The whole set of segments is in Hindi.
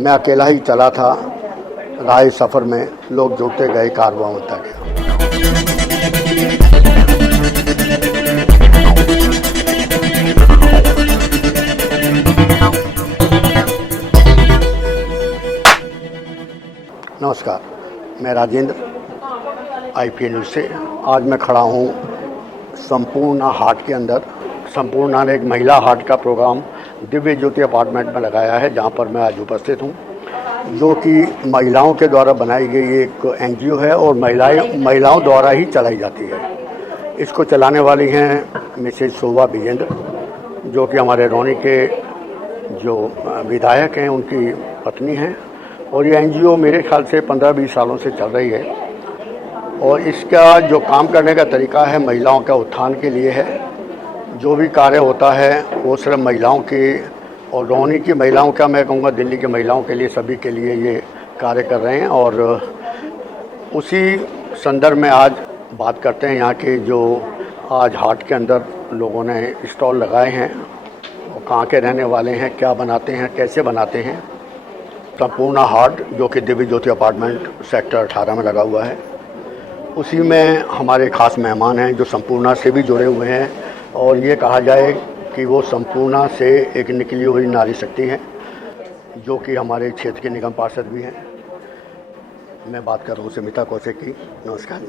मैं अकेला ही चला था। राह सफ़र में लोग जुड़ते गए, कारवां होता गया। नमस्कार, मैं राजेंद्र, IPA न्यूज़ से। आज मैं खड़ा हूँ संपूर्ण हाट के अंदर। संपूर्ण ने एक महिला हाट का प्रोग्राम दिव्य ज्योति अपार्टमेंट में लगाया है, जहाँ पर मैं आज उपस्थित हूँ, जो कि महिलाओं के द्वारा बनाई गई एक NGO है और महिलाओं द्वारा ही चलाई जाती है। इसको चलाने वाली हैं मिसेज शोभा विजेंद्र, जो कि हमारे रौनी के जो विधायक हैं उनकी पत्नी हैं। और ये NGO मेरे ख्याल से 15-20 सालों से चल रही है और इसका जो काम करने का तरीका है महिलाओं का उत्थान के लिए है। जो भी कार्य होता है वो सिर्फ महिलाओं के और रौनी की महिलाओं का, मैं कहूँगा दिल्ली की महिलाओं के लिए, सभी के लिए ये कार्य कर रहे हैं। और उसी संदर्भ में आज बात करते हैं यहाँ के जो आज हाट के अंदर लोगों ने स्टॉल लगाए हैं, वो कहाँ के रहने वाले हैं, क्या बनाते हैं, कैसे बनाते हैं। संपूर्ण हाट जो कि दिव्य ज्योति अपार्टमेंट सेक्टर 18 में लगा हुआ है, उसी में हमारे खास मेहमान हैं जो संपूर्ण से भी जुड़े हुए हैं। और ये कहा जाए कि वो संपूर्ण से एक निकली हुई नारी शक्ति है, जो कि हमारे क्षेत्र के निगम पार्षद भी हैं। मैं बात कर रहा हूँ स्मिता कौशिक की। नमस्कार,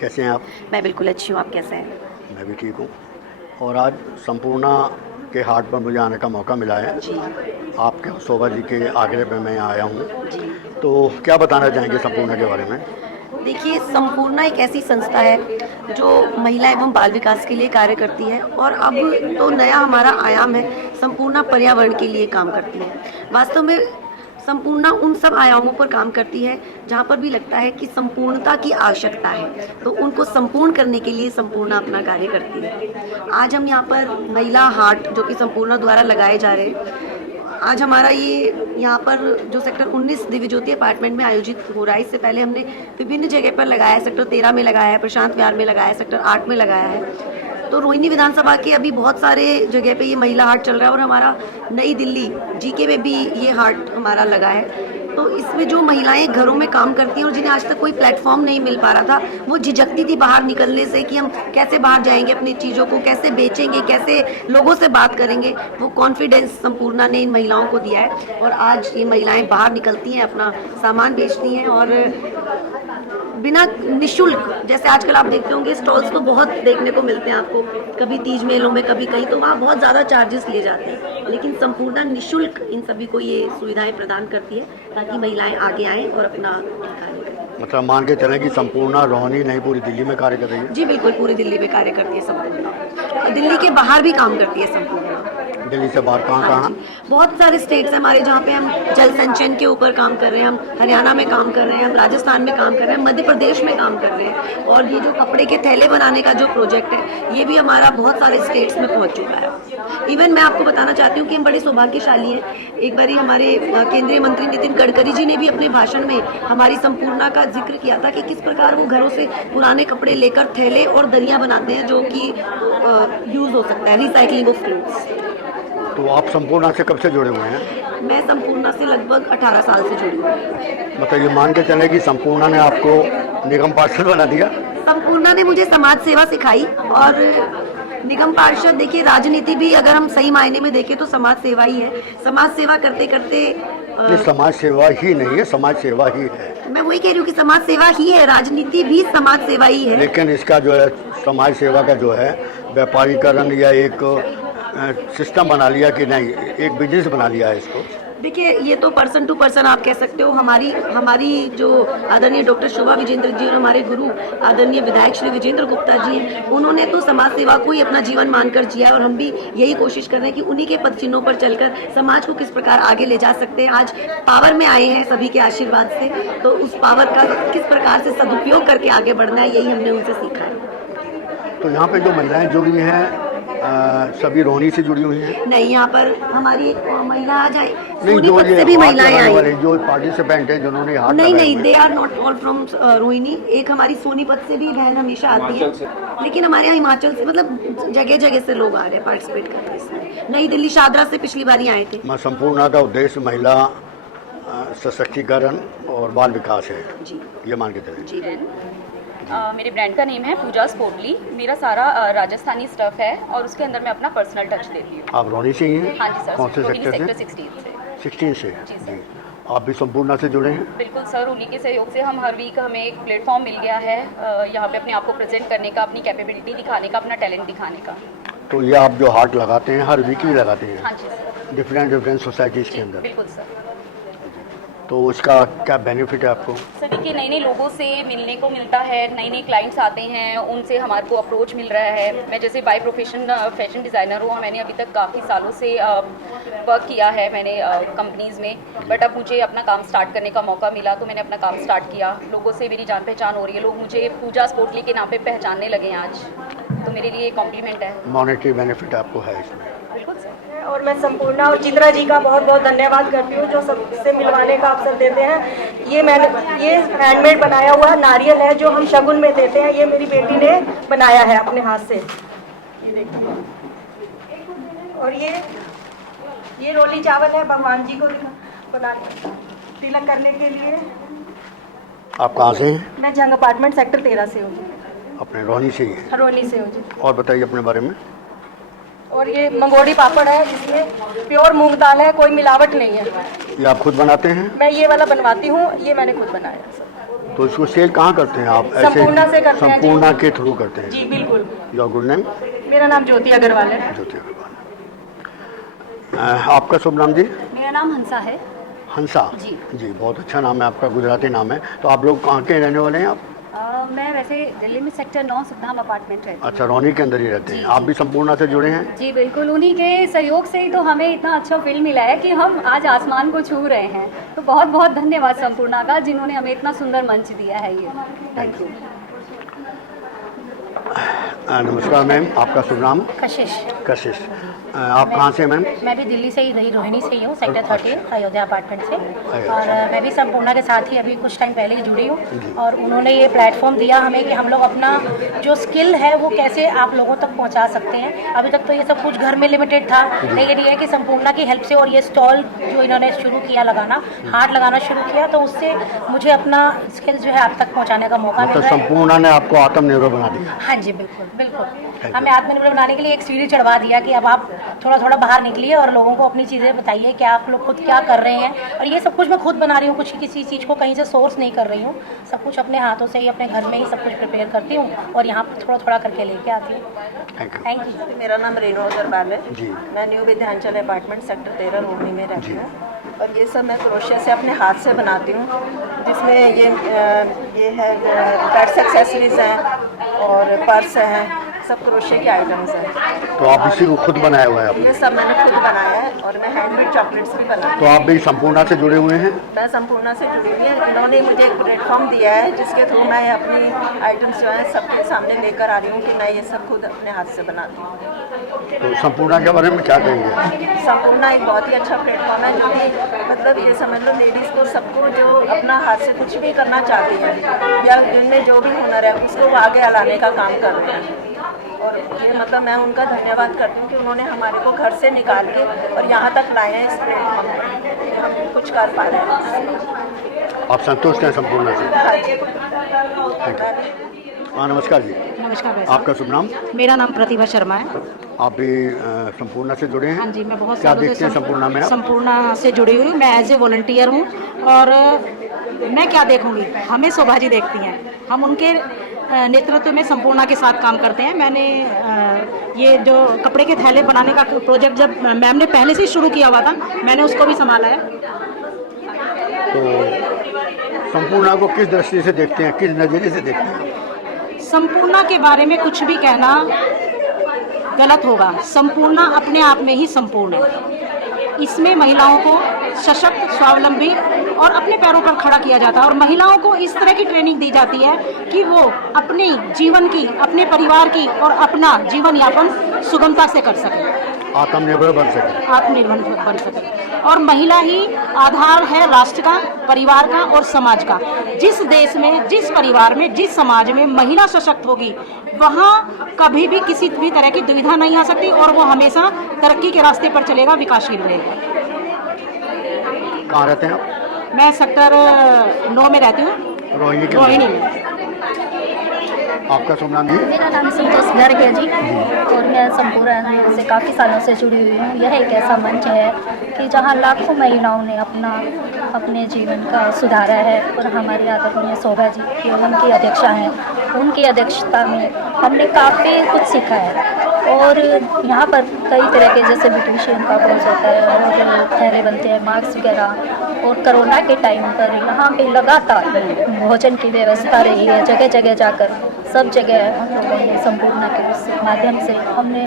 कैसे हैं आप? मैं बिल्कुल अच्छी हूँ, आप कैसे हैं? मैं भी ठीक हूँ। और आज संपूर्ण के हाट पर मुझे आने का मौका मिला है। आपके शोभा जी के आग्रह पर मैं यहाँ आया हूँ, तो क्या बताना चाहेंगे संपूर्ण के बारे में? देखिए, संपूर्ण एक ऐसी संस्था है जो महिला एवं बाल विकास के लिए कार्य करती है और अब तो नया हमारा आयाम है, संपूर्ण पर्यावरण के लिए काम करती है। वास्तव में संपूर्ण उन सब आयामों पर काम करती है जहाँ पर भी लगता है कि संपूर्णता की आवश्यकता है, तो उनको संपूर्ण करने के लिए संपूर्ण अपना कार्य करती है। आज हम यहाँ पर महिला हाट जो कि संपूर्ण द्वारा लगाए जा रहे हैं, आज हमारा ये यहाँ पर जो सेक्टर 19 दिव्य ज्योति अपार्टमेंट में आयोजित हो रहा है, इससे पहले हमने विभिन्न जगह पर लगाया है। सेक्टर 13 में लगाया है, प्रशांत विहार में लगाया है, सेक्टर 8 में लगाया है। तो रोहिणी विधानसभा के अभी बहुत सारे जगह पे ये महिला हाट चल रहा है और हमारा नई दिल्ली GK में भी ये हाट हमारा लगा है। तो इसमें जो महिलाएं घरों में काम करती हैं और जिन्हें आज तक कोई प्लेटफॉर्म नहीं मिल पा रहा था, वो झिझकती थी बाहर निकलने से कि हम कैसे बाहर जाएंगे, अपनी चीज़ों को कैसे बेचेंगे, कैसे लोगों से बात करेंगे। वो कॉन्फिडेंस संपूर्ण ने इन महिलाओं को दिया है और आज ये महिलाएं बाहर निकलती हैं, अपना सामान बेचती हैं और बिना निःशुल्क, जैसे आजकल आप देखते होंगे स्टॉल्स तो बहुत देखने को मिलते हैं आपको, कभी तीज मेलों में, कभी कहीं, तो वहाँ बहुत ज़्यादा चार्जेस लिए जाते हैं, लेकिन संपूर्ण निःशुल्क इन सभी को ये सुविधाएं प्रदान करती है ताकि महिलाएं आगे आएँ और अपना कार्य करें। मतलब मान के चलें कि संपूर्ण रौनी नहीं पूरी दिल्ली में कार्य कर रही है? जी बिल्कुल, पूरी दिल्ली में कार्य करती है संपूर्ण। दिल्ली के बाहर भी काम करती है संपूर्ण। दिल्ली से बाहर कहाँ? बहुत सारे स्टेट्स हैं हमारे जहाँ पे हम जल संचयन के ऊपर काम कर रहे हैं, हम हरियाणा में काम कर रहे हैं, हम राजस्थान में काम कर रहे हैं, मध्य प्रदेश में काम कर रहे हैं। और ये जो कपड़े के थैले बनाने का जो प्रोजेक्ट है, ये भी हमारा बहुत सारे स्टेट्स में पहुँच चुका है। इवन मैं आपको बताना चाहती हूँ कि हम बड़े सौभाग्यशाली हैं। एक बारी हमारे केंद्रीय मंत्री नितिन गडकरी जी ने भी अपने भाषण में हमारी संपूर्ण का जिक्र किया था कि किस प्रकार वो घरों से पुराने कपड़े लेकर थैले और दरिया बनाते हैं जो कि यूज़ हो सकता है, रिसाइकलिंग ऑफ क्लोथ्स। तो आप संपूर्ण से कब से जुड़े हुए हैं? मैं संपूर्ण से लगभग 18 साल से जुड़ी हूँ। मतलब ये मान के चले कि संपूर्ण ने आपको निगम पार्षद बना दिया? संपूर्ण ने मुझे समाज सेवा सिखाई और निगम पार्षद, देखिए राजनीति भी अगर हम सही मायने में देखें तो समाज सेवा ही है। समाज सेवा करते करते ये समाज सेवा ही नहीं है, समाज सेवा ही है। मैं वही कह रही हूँ कि समाज सेवा ही है, राजनीति भी समाज सेवा ही है। लेकिन इसका जो है समाज सेवा का जो है व्यापारीकरण या एक सिस्टम बना लिया कि नहीं, एक बिजनेस बना लिया है इसको। देखिए, ये तो पर्सन टू पर्सन आप कह सकते हो। हमारी जो आदरणीय डॉक्टर शोभा विजेंद्र जी और हमारे गुरु आदरणीय विधायक श्री विजेंद्र गुप्ता जी हैं, उन्होंने तो समाज सेवा को ही अपना जीवन मानकर जिया और हम भी यही कोशिश कर रहे हैं कि उन्हीं के पद चिन्हों पर चलकर समाज को किस प्रकार आगे ले जा सकते हैं। आज पावर में आए हैं सभी के आशीर्वाद से, तो उस पावर का किस प्रकार से सदुपयोग करके आगे बढ़ना है, यही हमने उनसे सीखा है। तो यहाँ पे जो महिलाएं जुड़ी हैं सभी रोहिणी से जुड़ी हुई हैं? नहीं, यहाँ पर हमारी एक महिला आ जाए, नहीं, जो ये से भी महिलाएं आई, जो पार्टिसिपेंट हैं जिन्होंने हाथ नहीं, they are not all from Rohini. एक हमारी सोनीपत से भी बहन हमेशा आती है, लेकिन हमारे यहाँ हिमाचल से, मतलब जगह जगह से लोग आ रहे हैं पार्टिसिपेट कर रहे हैं इसमें। नई दिल्ली शादरा से पिछली बार आए थे। संपूर्ण का उद्देश्य महिला सशक्तिकरण और बाल विकास है, जी ये मान के चलें। जी मेरे ब्रांड का नेम है पूजा स्पोर्टली। मेरा सारा राजस्थानी स्टफ है और उसके अंदर मैं अपना पर्सनल टच देती हूँ। आप रोहनी से ही हैं? हाँ जी सर, कौन से रोहिणी सेक्टर सेक्टर से? 16 से। 16 से जी सर। जी। आप भी संपूर्णा से जुड़े हैं? बिल्कुल सर, उन्हीं के सहयोग से हम हर वीक हमें एक प्लेटफॉर्म मिल गया है यहाँ पे अपने आप को प्रेजेंट करने का, अपनी कैपेबिलिटी दिखाने का, अपना टैलेंट दिखाने का। तो ये आप जो हाट लगाते हैं हर वीक ही लगाते हैं? हाँ जी सर। डिफरेंट सोसाइटीज़ के अंदर? बिल्कुल सर। तो उसका क्या बेनिफिट है आपको? सर देखिए, नए नए लोगों से मिलने को मिलता है, नए नए क्लाइंट्स आते हैं, उनसे हमारे को अप्रोच मिल रहा है। मैं जैसे बाय प्रोफेशन फैशन डिज़ाइनर हूँ, मैंने अभी तक काफ़ी सालों से वर्क किया है मैंने कंपनीज़ में, बट अब मुझे अपना काम स्टार्ट करने का मौका मिला तो मैंने अपना काम स्टार्ट किया। लोगों से मेरी जान पहचान हो रही है, लोग मुझे पूजा स्पोर्टली के नाम पे पहचानने लगे हैं आज, तो मेरे लिए कॉम्प्लीमेंट है। मॉनेटरी बेनिफिट आपको है इसमें? बिल्कुल सर। और मैं संपूर्णा और चित्रा जी का बहुत बहुत धन्यवाद करती हूँ जो सबसे मिलवाने का अवसर देते हैं। ये हैंडमेड बनाया हुआ नारियल है जो हम शगुन में देते हैं, ये मेरी बेटी ने बनाया है अपने हाथ से, ये देखिए। और ये रोली चावल है भगवान जी को बना तिलक करने के लिए। आप कहाँ से हैं? मैं जंग अपार्टमेंट सेक्टर 13 से हूँ, अपने रोहनी से ही हैं? हरोली से हूँ जी। और बताइए अपने बारे में। और ये मंगोड़ी पापड़ है जिसमें प्योर मूंग दाल है, कोई मिलावट नहीं है। ये आप खुद बनाते हैं? मैं ये वाला बनवाती हूँ, ये मैंने खुद बनाया है सर। तो इसको सेल कहाँ करते हैं आप? संपूर्णा से करते हैं जी। संपूर्णा के थ्रू करते हैं? जी बिल्कुल। Your good name? मेरा नाम ज्योति अग्रवाल है। ज्योति अग्रवाल। आपका शुभ नाम जी? मेरा नाम हंसा है। हंसा जी। जी, बहुत अच्छा नाम है आपका, गुजराती नाम है। तो आप लोग कहाँ के रहने वाले हैं आप? मैं वैसे दिल्ली में सेक्टर 9 सिद्धाम अपार्टमेंट रहती हूँ। अच्छा, रोहनी के अंदर ही रहते हैं। जी, आप भी संपूर्णा से जुड़े हैं? जी बिल्कुल, उन्हीं के सहयोग से ही तो हमें इतना अच्छा फील मिला है कि हम आज आसमान को छू रहे हैं। तो बहुत बहुत धन्यवाद संपूर्णा का, जिन्होंने हमें इतना सुंदर मंच दिया है। ये थैंक यू। नमस्कार मैम, आपका शुभ नाम? कशिश। कशिश। आप कहाँ से मैम? मैं भी दिल्ली से ही रही, रोहिणी से ही हूँ, सेक्टर 30 अयोध्या अपार्टमेंट से। अच्छा। और मैं भी संपूर्णा के साथ ही अभी कुछ टाइम पहले ही जुड़ी हूँ और उन्होंने ये प्लेटफॉर्म दिया हमें कि हम लोग अपना जो स्किल है वो कैसे आप लोगों तक पहुँचा सकते हैं। अभी तक तो ये सब कुछ घर में लिमिटेड था, लेकिन ये है कि संपूर्णा की हेल्प से और ये स्टॉल जो इन्होंने शुरू किया लगाना, हाट लगाना शुरू किया, तो उससे मुझे अपना स्किल जो है आप तक पहुँचाने का मौका मिल तो रहा है। संपूर्णा ने आपको आत्मनिर्भर बना दिया? हाँ जी बिल्कुल बिल्कुल, हमें आत्मनिर्भर बनाने के लिए एक सीढ़ी चढ़वा दिया कि अब आप थोड़ा थोड़ा बाहर निकलिए और लोगों को अपनी चीज़ें बताइए कि आप लोग खुद क्या कर रहे हैं। और ये सब कुछ मैं खुद बना रही हूँ, कुछ किसी चीज़ को कहीं से सोर्स नहीं कर रही हूँ, सब कुछ अपने हाथों से ही अपने घर में ही सब कुछ प्रिपेयर करती हूँ और यहाँ पर थोड़ा थोड़ा करके लेके आती हूँ। Thank you. मेरा नाम रेणु अग्रवाल है जी। मैं new Vidyanchal apartment sector 13 Rohini में रहती हूँ और ये सब मैं क्रोशिया से अपने हाथ से बनाती हूँ, जिसमें ये है पर्स एक्सेसरीज हैं और पर्स हैं, सब क्रोशिया के आइटम्स हैं। तो आप इसी को खुद बनाया हुआ है आपने? ये सब मैंने खुद बनाया है और मैं हैंडमेड चॉकलेट्स भी बनाती तो आप भी संपूर्णा से जुड़े हुए हैं? हूँ। मैं संपूर्णा से जुड़ी हुई है, इन्होंने मुझे एक प्लेटफॉर्म दिया है जिसके थ्रू मैं अपनी आइटम्स जो है सबके सामने लेकर आ रही हूँ कि मैं ये सब खुद अपने हाथ से बनाती हूँ। तो संपूर्णा के बारे में क्या कहेंगे? संपूर्णा एक बहुत ही अच्छा प्लेटफॉर्म है जो कि मतलब ये समझ लो लेडीज़ को सबको जो अपना हाथ से कुछ भी करना चाहती हैं या जिनमें जो भी हुनर है उसको वो आगे लाने का काम कर रहे हैं। और ये मतलब मैं उनका धन्यवाद करती हूँ कि उन्होंने हमारे को घर से निकाल के और यहाँ तक लाए हैं इस प्लेटफॉर्म पर कि हम कुछ कर पा रहे हैं। आप संतुष्ट हैं संपूर्णा से? हाँ जी। हाँ, नमस्कार जी। नमस्कार भाई आपका शुभ नाम? मेरा नाम प्रतिभा शर्मा है। आप भी संपूर्णा से जुड़े हैं? हाँ जी, मैं बहुत क्या सालों से देखते हैं संपूर्णा में आप? संपूर्णा से जुड़ी हुई हूँ। मैं एज ए वॉलंटियर हूँ और मैं क्या देखूँगी, हमें शोभा जी देखती हैं, हम उनके नेतृत्व में संपूर्णा के साथ काम करते हैं। मैंने ये जो कपड़े के थैले बनाने का प्रोजेक्ट जब मैम ने पहले से ही शुरू किया हुआ था, मैंने उसको भी संभाला है। तो संपूर्णा को किस दृष्टि से देखते हैं, किस नज़रिए से देखते हैं? संपूर्णा के बारे में कुछ भी कहना गलत होगा। संपूर्णा अपने आप में ही संपूर्ण है। इसमें महिलाओं को सशक्त, स्वावलंबी और अपने पैरों पर खड़ा किया जाता है और महिलाओं को इस तरह की ट्रेनिंग दी जाती है कि वो अपने जीवन की, अपने परिवार की और अपना जीवन यापन सुगमता से कर सके, आत्मनिर्भर बन सके। आत्मनिर्भर बन सके। और महिला ही आधार है राष्ट्र का, परिवार का और समाज का। जिस देश में, जिस परिवार में, जिस समाज में महिला सशक्त होगी, वहाँ कभी भी किसी भी तरह की दुविधा नहीं आ सकती और वो हमेशा तरक्की के रास्ते पर चलेगा, विकासशील रहेगा। कहाँ रहते हैं आप? मैं सेक्टर 9 में रहती हूँ, रोहिणी के रोहिणी में। आपका शुभ नाम जी? मेरा नाम संतोष गर्ग है जी, और मैं संपूर्ण से काफ़ी सालों से जुड़ी हुई हूँ। यह एक ऐसा मंच है कि जहाँ लाखों महिलाओं ने अपने जीवन का सुधारा है, और हमारी आदरणीय शोभा जी जो उनकी अध्यक्षा हैं, उनकी अध्यक्षता में हमने काफ़ी कुछ सीखा है। और यहाँ पर कई तरह के जैसे ब्यूटिशियन का कोर्स होता है, और थैले बनते हैं, मास्क वगैरह। और कोरोना के टाइम पर यहाँ पे लगातार भोजन की व्यवस्था रही है, जगह जगह जाकर सब जगह हम लोगों ने संपूर्ण के उस माध्यम से हमने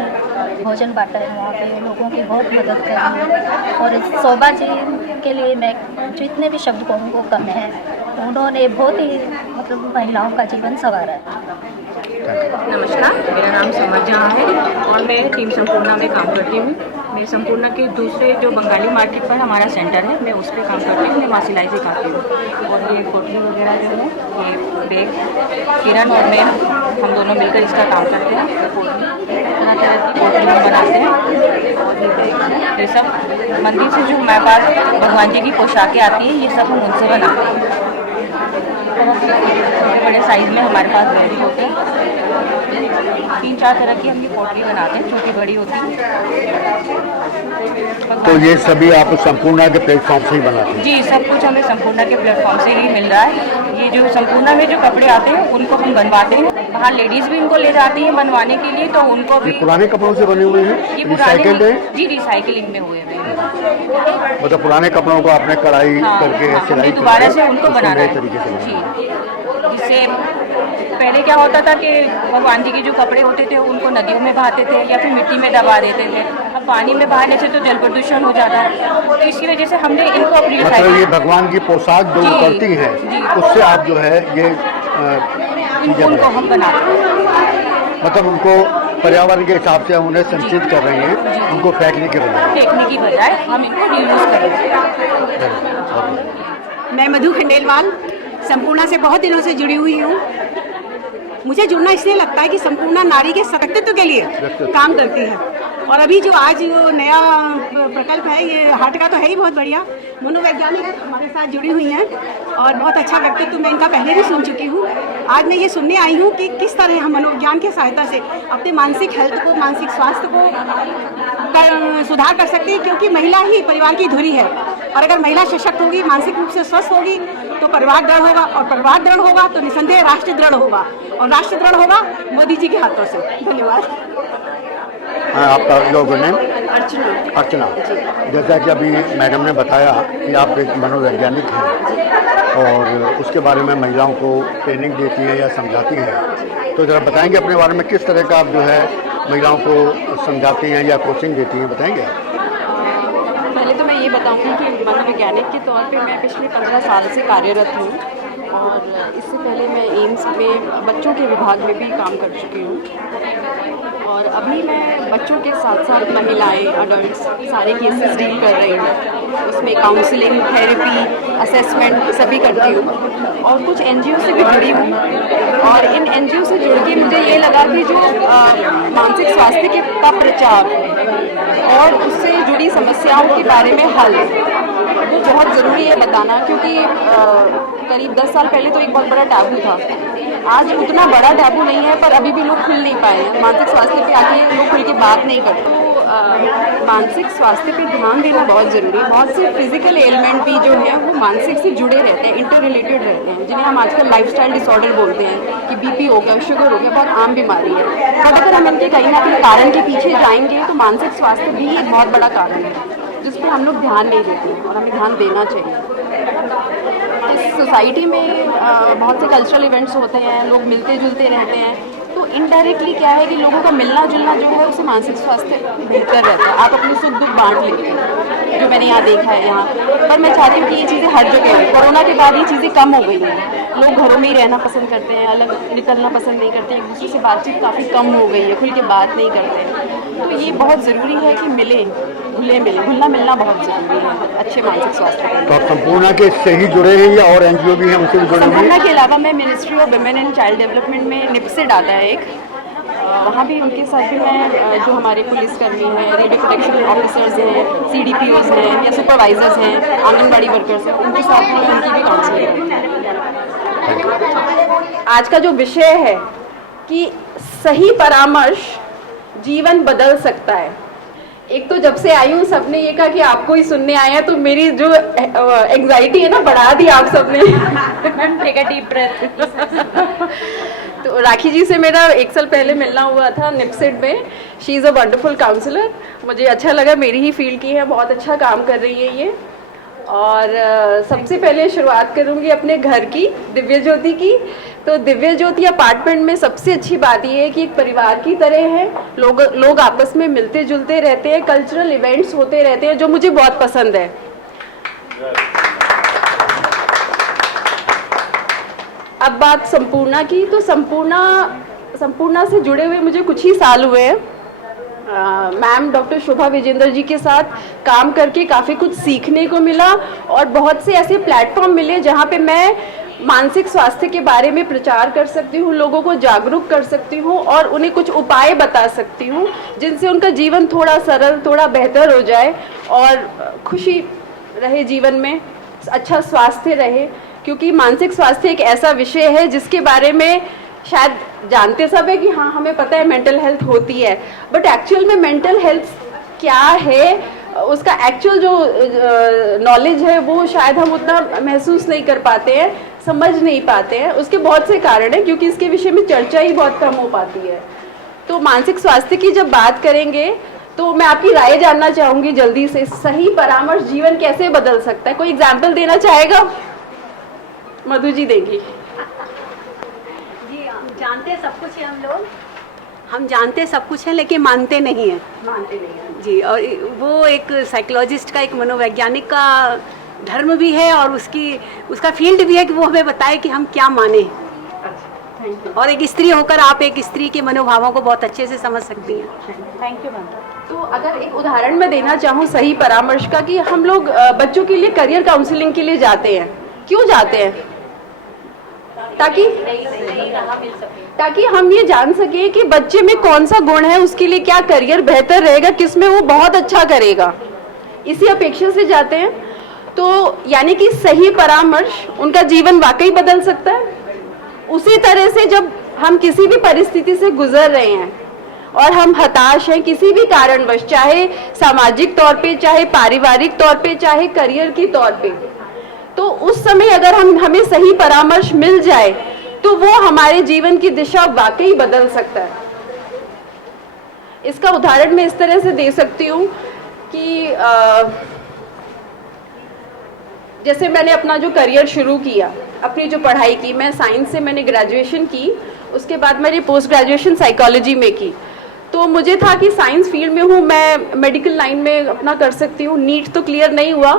भोजन बांटा है। वहाँ पे लोगों की बहुत मदद करी है, और इस शोभा जी के लिए मैं जितने भी शब्द कहूँ वो कम है। उन्होंने बहुत ही मतलब महिलाओं का जीवन संवारा है। नमस्कार, मेरा नाम समर जहाँ है और मैं टीम संपूर्णा में काम करती हूँ। मैं संपूर्णा के दूसरे जो बंगाली मार्केट पर हमारा सेंटर है, मैं उस पर काम करती हूँ। मैं वहाँ सिलाई सिखाती हूँ, और ये पोटली वगैरह जो है, ये बैग किरण और मैं हम दोनों मिलकर इसका काम करते हैं। तरह तरह की पोटली हम बनाते हैं, और ये बैग ये सब मंदिर से जो हमारे पास भगवान जी की पोशाकें आती हैं, ये सब हम उनसे बनाते हैं। बड़े बड़े साइज़ में हमारे पास बैग होते हैं, 3-4 तरह की हम ये पोटली बनाते हैं, छोटी बड़ी होती है। तो ये सभी आप संपूर्णा के प्लेटफॉर्म से ही बनाते हैं? जी, सब कुछ हमें संपूर्णा के प्लेटफॉर्म से ही मिल रहा है। ये जो संपूर्णा में जो कपड़े आते हैं उनको हम बनवाते हैं, बाहर लेडीज़ भी इनको ले जाती हैं बनवाने के लिए, तो उनको भी। पुराने कपड़ों से बने हुए हैं, ये रिसाइकल्ड पुराने है? जी, रिसाइकलिंग में हुए हैं। मतलब पुराने कपड़ों को आपने कढ़ाई करके सिलाई दोबारा से उनको बनाना है तरीके से जी। जिससे पहले क्या होता था कि भगवान जी के जो कपड़े होते थे उनको नदियों में बहाते थे या फिर मिट्टी में दबा देते थे। अब पानी में बहाने से तो जल प्रदूषण हो जाता है, तो इसकी वजह से हमने इनको अपनी मतलब ये भगवान की पोशाक जो जी, करती है जी। उससे आप जो है ये उनको हम बनाते हैं, मतलब उनको पर्यावरण के हिसाब से हम उन्हें संचित कर रहे हैं, उनको फेंकने के बजाय। फेंकने की बजाय हम इनको रीयूज करेंगे। मैं मधु खंडेलवाल संपूर्णा से बहुत दिनों से जुड़ी हुई हूँ। मुझे जुड़ना इसलिए लगता है कि संपूर्णा नारी के सशक्तित्व के लिए काम करती है। और अभी जो आज वो नया प्रकल्प है, ये हाट का तो है ही बहुत बढ़िया। मनोवैज्ञानिक हमारे साथ जुड़ी हुई हैं, और बहुत अच्छा व्यक्तित्व मैं इनका पहले भी सुन चुकी हूँ। आज मैं ये सुनने आई हूँ कि किस तरह हम मनोविज्ञान की सहायता से अपने मानसिक हेल्थ को, मानसिक स्वास्थ्य को सुधार कर सकते हैं, क्योंकि महिला ही परिवार की धुरी है। और अगर महिला सशक्त होगी, मानसिक रूप से स्वस्थ होगी, तो परिवार दृढ़ होगा, और परिवार दृढ़ होगा तो निसंदेह राष्ट्र दृढ़ होगा, और राष्ट्र दृढ़ होगा मोदी जी के हाथों से। धन्यवाद। आपका योगा नेम? अर्चना। जैसा कि अभी मैडम ने बताया कि आप एक मनोवैज्ञानिक हैं और उसके बारे में महिलाओं को ट्रेनिंग देती हैं या समझाती हैं, तो ज़रा बताएंगे अपने बारे में, किस तरह का आप जो है महिलाओं को समझाती हैं या कोचिंग देती हैं, बताएंगे? पहले तो मैं ये बताऊंगी कि मनोवैज्ञानिक के तौर पे मैं पिछले 15 साल से कार्यरत हूँ, और इससे पहले मैं एम्स में बच्चों के विभाग में भी काम कर चुकी हूँ। और अभी मैं बच्चों के साथ साथ महिलाएं, अडल्ट्स सारे केसेस डील कर रही हूँ। उसमें काउंसलिंग, थेरेपी, असेसमेंट सभी करती हूँ, और कुछ एनजीओ से भी जुड़ी हूँ। और इन एनजीओ से जुड़ के मुझे ये लगा कि जो मानसिक स्वास्थ्य का प्रचार और उससे जुड़ी समस्याओं के बारे में हल वो बहुत ज़रूरी है बताना, क्योंकि करीब 10 साल पहले तो एक बहुत बड़ा टैबू था। आज उतना बड़ा टैबू नहीं है, पर अभी भी लोग खुल नहीं पाए हैं। मानसिक स्वास्थ्य पे आके लोग खुल के बात नहीं करते। तो मानसिक स्वास्थ्य पे ध्यान देना बहुत ज़रूरी है। बहुत से फिजिकल एलिमेंट भी जो है वो मानसिक से जुड़े रहते हैं, इंटर रिलेटेड रहते हैं, जिन्हें हम आजकल लाइफस्टाइल डिसऑर्डर बोलते हैं, कि बीपी हो गया, शुगर हो गया, बहुत आम बीमारी है। बट अगर हम इनके कहीं ना कहीं कारण के पीछे जाएंगे तो मानसिक स्वास्थ्य भी एक बहुत बड़ा कारण है, जिस पर हम लोग ध्यान नहीं देते, और हमें ध्यान देना चाहिए। इस सोसाइटी में बहुत से कल्चरल इवेंट्स होते हैं, लोग मिलते जुलते रहते हैं, तो इनडायरेक्टली क्या है कि लोगों का मिलना जुलना जो है उससे मानसिक स्वास्थ्य बेहतर रहता है। आप अपने सुख दुख बांट लेते हैं, जो मैंने यहाँ देखा है यहाँ पर। मैं चाहती हूँ कि ये चीज़ें हर जगह हो। कोरोना के बाद ये चीज़ें कम हो गई हैं, लोग घरों में ही रहना पसंद करते हैं, अलग निकलना पसंद नहीं करते, एक दूसरे से बातचीत काफ़ी कम हो गई है, खुल के बात नहीं करते। तो ये बहुत ज़रूरी है कि मिलें, घुले मिले, घुलना मिलना बहुत ज़रूरी है अच्छे मानसिक स्वास्थ्य के लिए। तो आप संपूर्णा के से ही जुड़े हैं या और एनजीओ भी हैं उनसे भी जुड़े हैं? संपूर्णा के अलावा मैं ministry of women and child development में निपसेड आता है एक, वहाँ भी उनके साथ भी मैं जो हमारे पुलिसकर्मी हैं, रेडियो प्रोटेक्शन ऑफिसर्स हैं, CDPOs हैं या सुपरवाइजर्स हैं, आंगनबाड़ी वर्कर्स हैं, उनके साथ भी उनकी भी काउंसलिंग है। आज का जो विषय है कि सही परामर्श जीवन बदल सकता है। एक तो जब से आई हूँ सबने ये कहा कि आपको ही सुनने आए हैं, तो मेरी जो एंग्जाइटी है ना बढ़ा दी आप सबने। Take a deep breath. तो राखी जी से मेरा 1 साल पहले मिलना हुआ था निपसेट में। She is a wonderful counsellor. मुझे अच्छा लगा, मेरी ही फील्ड की है, बहुत अच्छा काम कर रही है ये। और सबसे पहले शुरुआत करूँगी अपने घर की, दिव्य ज्योति की। तो दिव्य ज्योति अपार्टमेंट में सबसे अच्छी बात ये है कि एक परिवार की तरह है। लोग आपस में मिलते जुलते रहते हैं, कल्चरल इवेंट्स होते रहते हैं, जो मुझे बहुत पसंद है। अब बात संपूर्णा की, तो संपूर्णा से जुड़े हुए मुझे कुछ ही साल हुए हैं। मैम डॉक्टर शोभा विजेंद्र जी के साथ काम करके काफ़ी कुछ सीखने को मिला और बहुत से ऐसे प्लेटफॉर्म मिले जहाँ पे मैं मानसिक स्वास्थ्य के बारे में प्रचार कर सकती हूँ, लोगों को जागरूक कर सकती हूँ और उन्हें कुछ उपाय बता सकती हूँ जिनसे उनका जीवन थोड़ा सरल, थोड़ा बेहतर हो जाए और खुशी रहे जीवन में, अच्छा स्वास्थ्य रहे। क्योंकि मानसिक स्वास्थ्य एक ऐसा विषय है जिसके बारे में शायद जानते सब है कि हाँ हमें पता है मेंटल हेल्थ होती है, बट एक्चुअल में मेंटल हेल्थ क्या है, उसका एक्चुअल जो नॉलेज है वो शायद हम उतना महसूस नहीं कर पाते हैं, समझ नहीं पाते हैं। उसके बहुत से कारण हैं क्योंकि इसके विषय में चर्चा ही बहुत कम हो पाती है। तो मानसिक स्वास्थ्य की जब बात करेंगे तो मैं आपकी राय जानना चाहूँगी जल्दी से, सही परामर्श जीवन कैसे बदल सकता है? कोई एग्जाम्पल देना चाहेगा? मधु जी देंगी। जी जानते सब कुछ है हम जानते सब कुछ है लेकिन मानते नहीं हैं। जी, और वो एक साइकोलॉजिस्ट का, एक मनोवैज्ञानिक का धर्म भी है और उसका फील्ड भी है कि वो हमें बताए कि हम क्या माने। और एक स्त्री होकर आप एक स्त्री के मनोभावों को बहुत अच्छे से समझ सकती हैं। Thank you ma'am. तो अगर एक उदाहरण मैं देना चाहूँ सही परामर्श का, कि हम लोग बच्चों के लिए करियर काउंसलिंग के लिए जाते हैं। क्यों जाते हैं? ताकि हम ये जान सके कि बच्चे में कौन सा गुण है, उसके लिए क्या करियर बेहतर रहेगा, किसमें वो बहुत अच्छा करेगा, इसी अपेक्षा से जाते हैं। तो यानी कि सही परामर्श उनका जीवन वाकई बदल सकता है। उसी तरह से जब हम किसी भी परिस्थिति से गुजर रहे हैं और हम हताश हैं किसी भी कारणवश, चाहे सामाजिक तौर पे, चाहे पारिवारिक तौर पे, चाहे करियर की तौर पे, तो उस समय अगर हमें सही परामर्श मिल जाए तो वो हमारे जीवन की दिशा वाकई बदल सकता है। इसका उदाहरण मैं इस तरह से दे सकती हूँ कि जैसे मैंने अपना जो करियर शुरू किया, अपनी जो पढ़ाई की, मैं साइंस से मैंने ग्रेजुएशन की, उसके बाद मैंने पोस्ट ग्रेजुएशन साइकोलॉजी में की। तो मुझे था कि साइंस फील्ड में हूँ, मैं मेडिकल लाइन में अपना कर सकती हूँ। नीट तो क्लियर नहीं हुआ,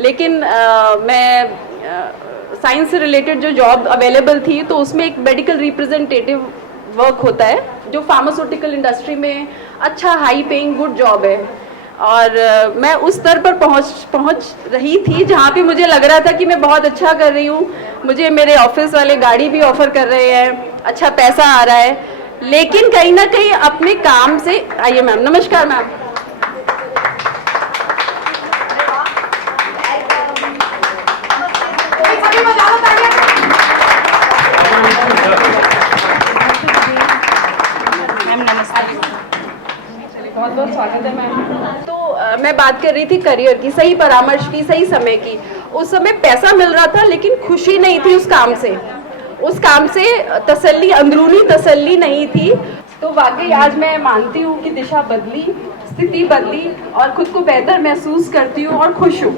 लेकिन मैं साइंस से रिलेटेड जो जॉब अवेलेबल थी तो उसमें एक मेडिकल रिप्रेजेंटेटिव वर्क होता है जो फार्मास्यूटिकल इंडस्ट्री में अच्छा हाई पेइंग गुड जॉब है। और मैं उस स्तर पर पहुंच रही थी जहाँ पे मुझे लग रहा था कि मैं बहुत अच्छा कर रही हूँ, मुझे मेरे ऑफिस वाले गाड़ी भी ऑफर कर रहे हैं, अच्छा पैसा आ रहा है, लेकिन कहीं ना कहीं अपने काम से। आइए मैम। नमस्कार मैम। बहुत बहुत स्वागत है मैम। तो मैं बात कर रही थी करियर की, सही परामर्श की, सही समय की। उस समय पैसा मिल रहा था लेकिन खुशी नहीं थी उस काम से, तसल्ली, अंदरूनी तसल्ली नहीं थी। तो वाकई आज मैं मानती हूँ कि दिशा बदली, स्थिति बदली और खुद को बेहतर महसूस करती हूँ और खुश हूँ।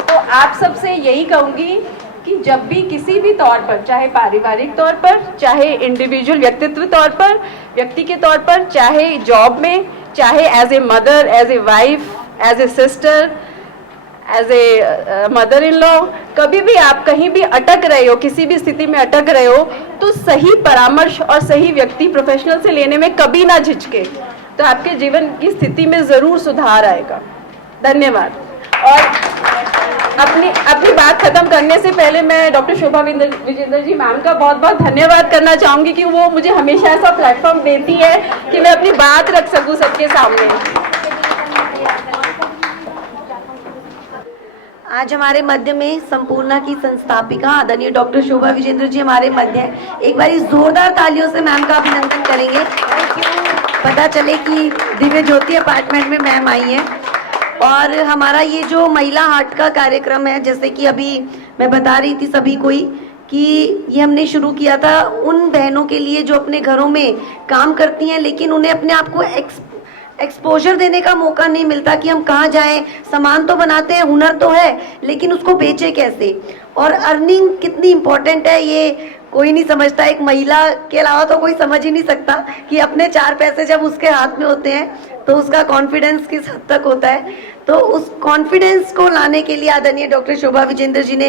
तो आप सबसे यही कहूँगी कि जब भी किसी भी तौर पर, चाहे पारिवारिक तौर पर, चाहे इंडिविजुअल व्यक्तित्व तौर पर, व्यक्ति के तौर पर, चाहे जॉब में, चाहे as a mother, as a wife, as a sister, as a mother in law, कभी भी आप कहीं भी अटक रहे हो, किसी भी स्थिति में अटक रहे हो, तो सही परामर्श और सही व्यक्ति प्रोफेशनल से लेने में कभी ना झिझके, तो आपके जीवन की स्थिति में ज़रूर सुधार आएगा। धन्यवाद। और अपनी बात खत्म करने से पहले मैं डॉक्टर शोभा विजेंद्र जी मैम का बहुत बहुत धन्यवाद करना चाहूँगी कि वो मुझे हमेशा ऐसा प्लेटफॉर्म देती है कि मैं अपनी बात रख सकूँ सबके सामने। आज हमारे मध्य में संपूर्णा की संस्थापिका आदरणीय डॉक्टर शोभा विजेंद्र जी हमारे मध्य हैं। एक बार जोरदार तालियों से मैम का अभिनंदन करेंगे। पता चले कि दिव्य ज्योति अपार्टमेंट में मैम आई हैं। और हमारा ये जो महिला हाट का कार्यक्रम है, जैसे कि अभी मैं बता रही थी सभी को ही कि ये हमने शुरू किया था उन बहनों के लिए जो अपने घरों में काम करती हैं, लेकिन उन्हें अपने आप को एक्सपोजर देने का मौका नहीं मिलता कि हम कहाँ जाएं। सामान तो बनाते हैं, हुनर तो है, लेकिन उसको बेचे कैसे, और अर्निंग कितनी इम्पोर्टेंट है ये कोई नहीं समझता। एक महिला के अलावा तो कोई समझ ही नहीं सकता कि अपने 4 पैसे जब उसके हाथ में होते हैं तो उसका कॉन्फिडेंस किस हद तक होता है। तो उस कॉन्फिडेंस को लाने के लिए आदरणीय डॉक्टर शोभा विजेंद्र जी ने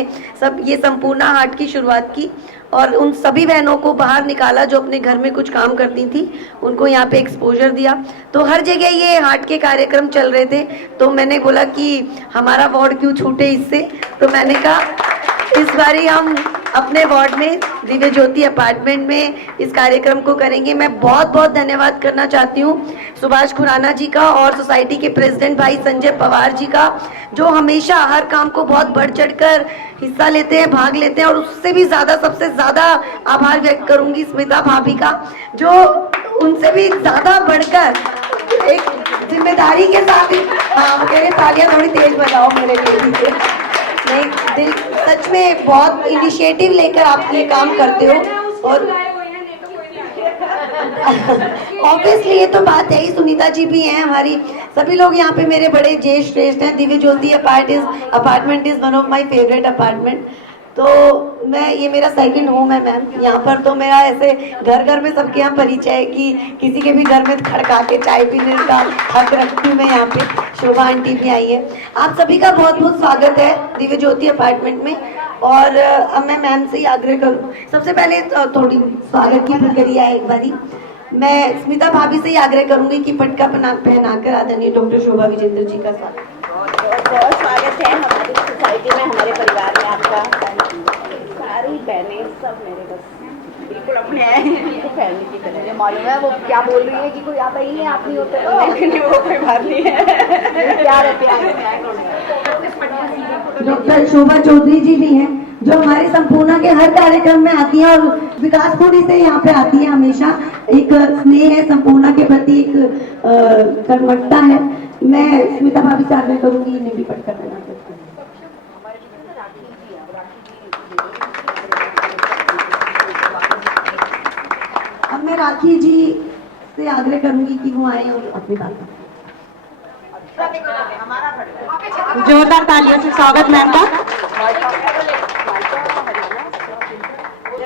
ये संपूर्णा हाट की शुरुआत की और उन सभी बहनों को बाहर निकाला जो अपने घर में कुछ काम करती थी, उनको यहाँ पे एक्सपोजर दिया। तो हर जगह ये हाट के कार्यक्रम चल रहे थे, तो मैंने बोला कि हमारा वार्ड क्यों छूटे इससे। तो मैंने कहा इस बारी हम अपने वार्ड में दिव्य ज्योति अपार्टमेंट में इस कार्यक्रम को करेंगे। मैं बहुत बहुत धन्यवाद करना चाहती हूँ सुभाष खुराना जी का और सोसाइटी के प्रेसिडेंट भाई संजय पवार जी का, जो हमेशा हर काम को बहुत बढ़ चढ़कर हिस्सा लेते हैं, भाग लेते हैं। और उससे भी ज़्यादा, सबसे ज़्यादा आभार व्यक्त करूँगी स्मिता भाभी का, जो उनसे भी ज़्यादा बढ़कर एक जिम्मेदारी के साथ, हाँ वो कह रहे तालियां थोड़ी तेज बजाओ मेरे लिए। नहीं, दिल सच में बहुत इनिशिएटिव लेकर आप ये काम करते हो। और ऑब्वियसली ये तो बात है ही, सुनीता जी भी हैं हमारी, सभी लोग यहाँ पे मेरे बड़े ज्येष्ठ श्रेष्ठ हैं। Divya Jyoti apartment is one of my favourite apartment. तो मैं, ये मेरा सेकंड होम है मैम यहाँ पर। तो मेरा ऐसे घर घर में सबके यहाँ परिचय है कि किसी के भी घर में खड़का के चाय पीने का हक रखती हूँ मैं यहाँ पे। शोभा आंटी भी आई है। आप सभी का बहुत बहुत स्वागत है दिव्य ज्योति अपार्टमेंट में। और अब मैं मैम से ही आग्रह करूँ, सबसे पहले थोड़ी स्वागत की प्रक्रिया है एक बारी। मैं स्मिता भाभी से ही आग्रह करूंगी कि पटका पहनाकर आदरणीय डॉक्टर शोभा विजेंद्र जी का बहुत स्वागत है हमारी सोसाइटी में, हमारे परिवार में आपका। सारी बहनें सब मेरे बस बिल्कुल अपने फैमिली की तरह। मुझे मालूम है वो क्या बोल रही है कि कोई आप ही है, आप नहीं होते। नहीं, वो कोई बात नहीं है, प्यार है प्यार। डॉक्टर शोभा चौधरी जी भी हैं जो हमारे संपूर्णा के हर कार्यक्रम में आती हैं और विकास पूरी से यहाँ पे आती है। हमेशा एक स्नेह है संपूर्णा के प्रति, एक कर्मठता है। मैं स्मिता भाभी से आग्रह करूंगी इन्हें भी पटका देना। अब मैं राखी जी से आग्रह करूंगी कि वो आए और अपनी बात। जोरदार तालियों से स्वागत मैम का।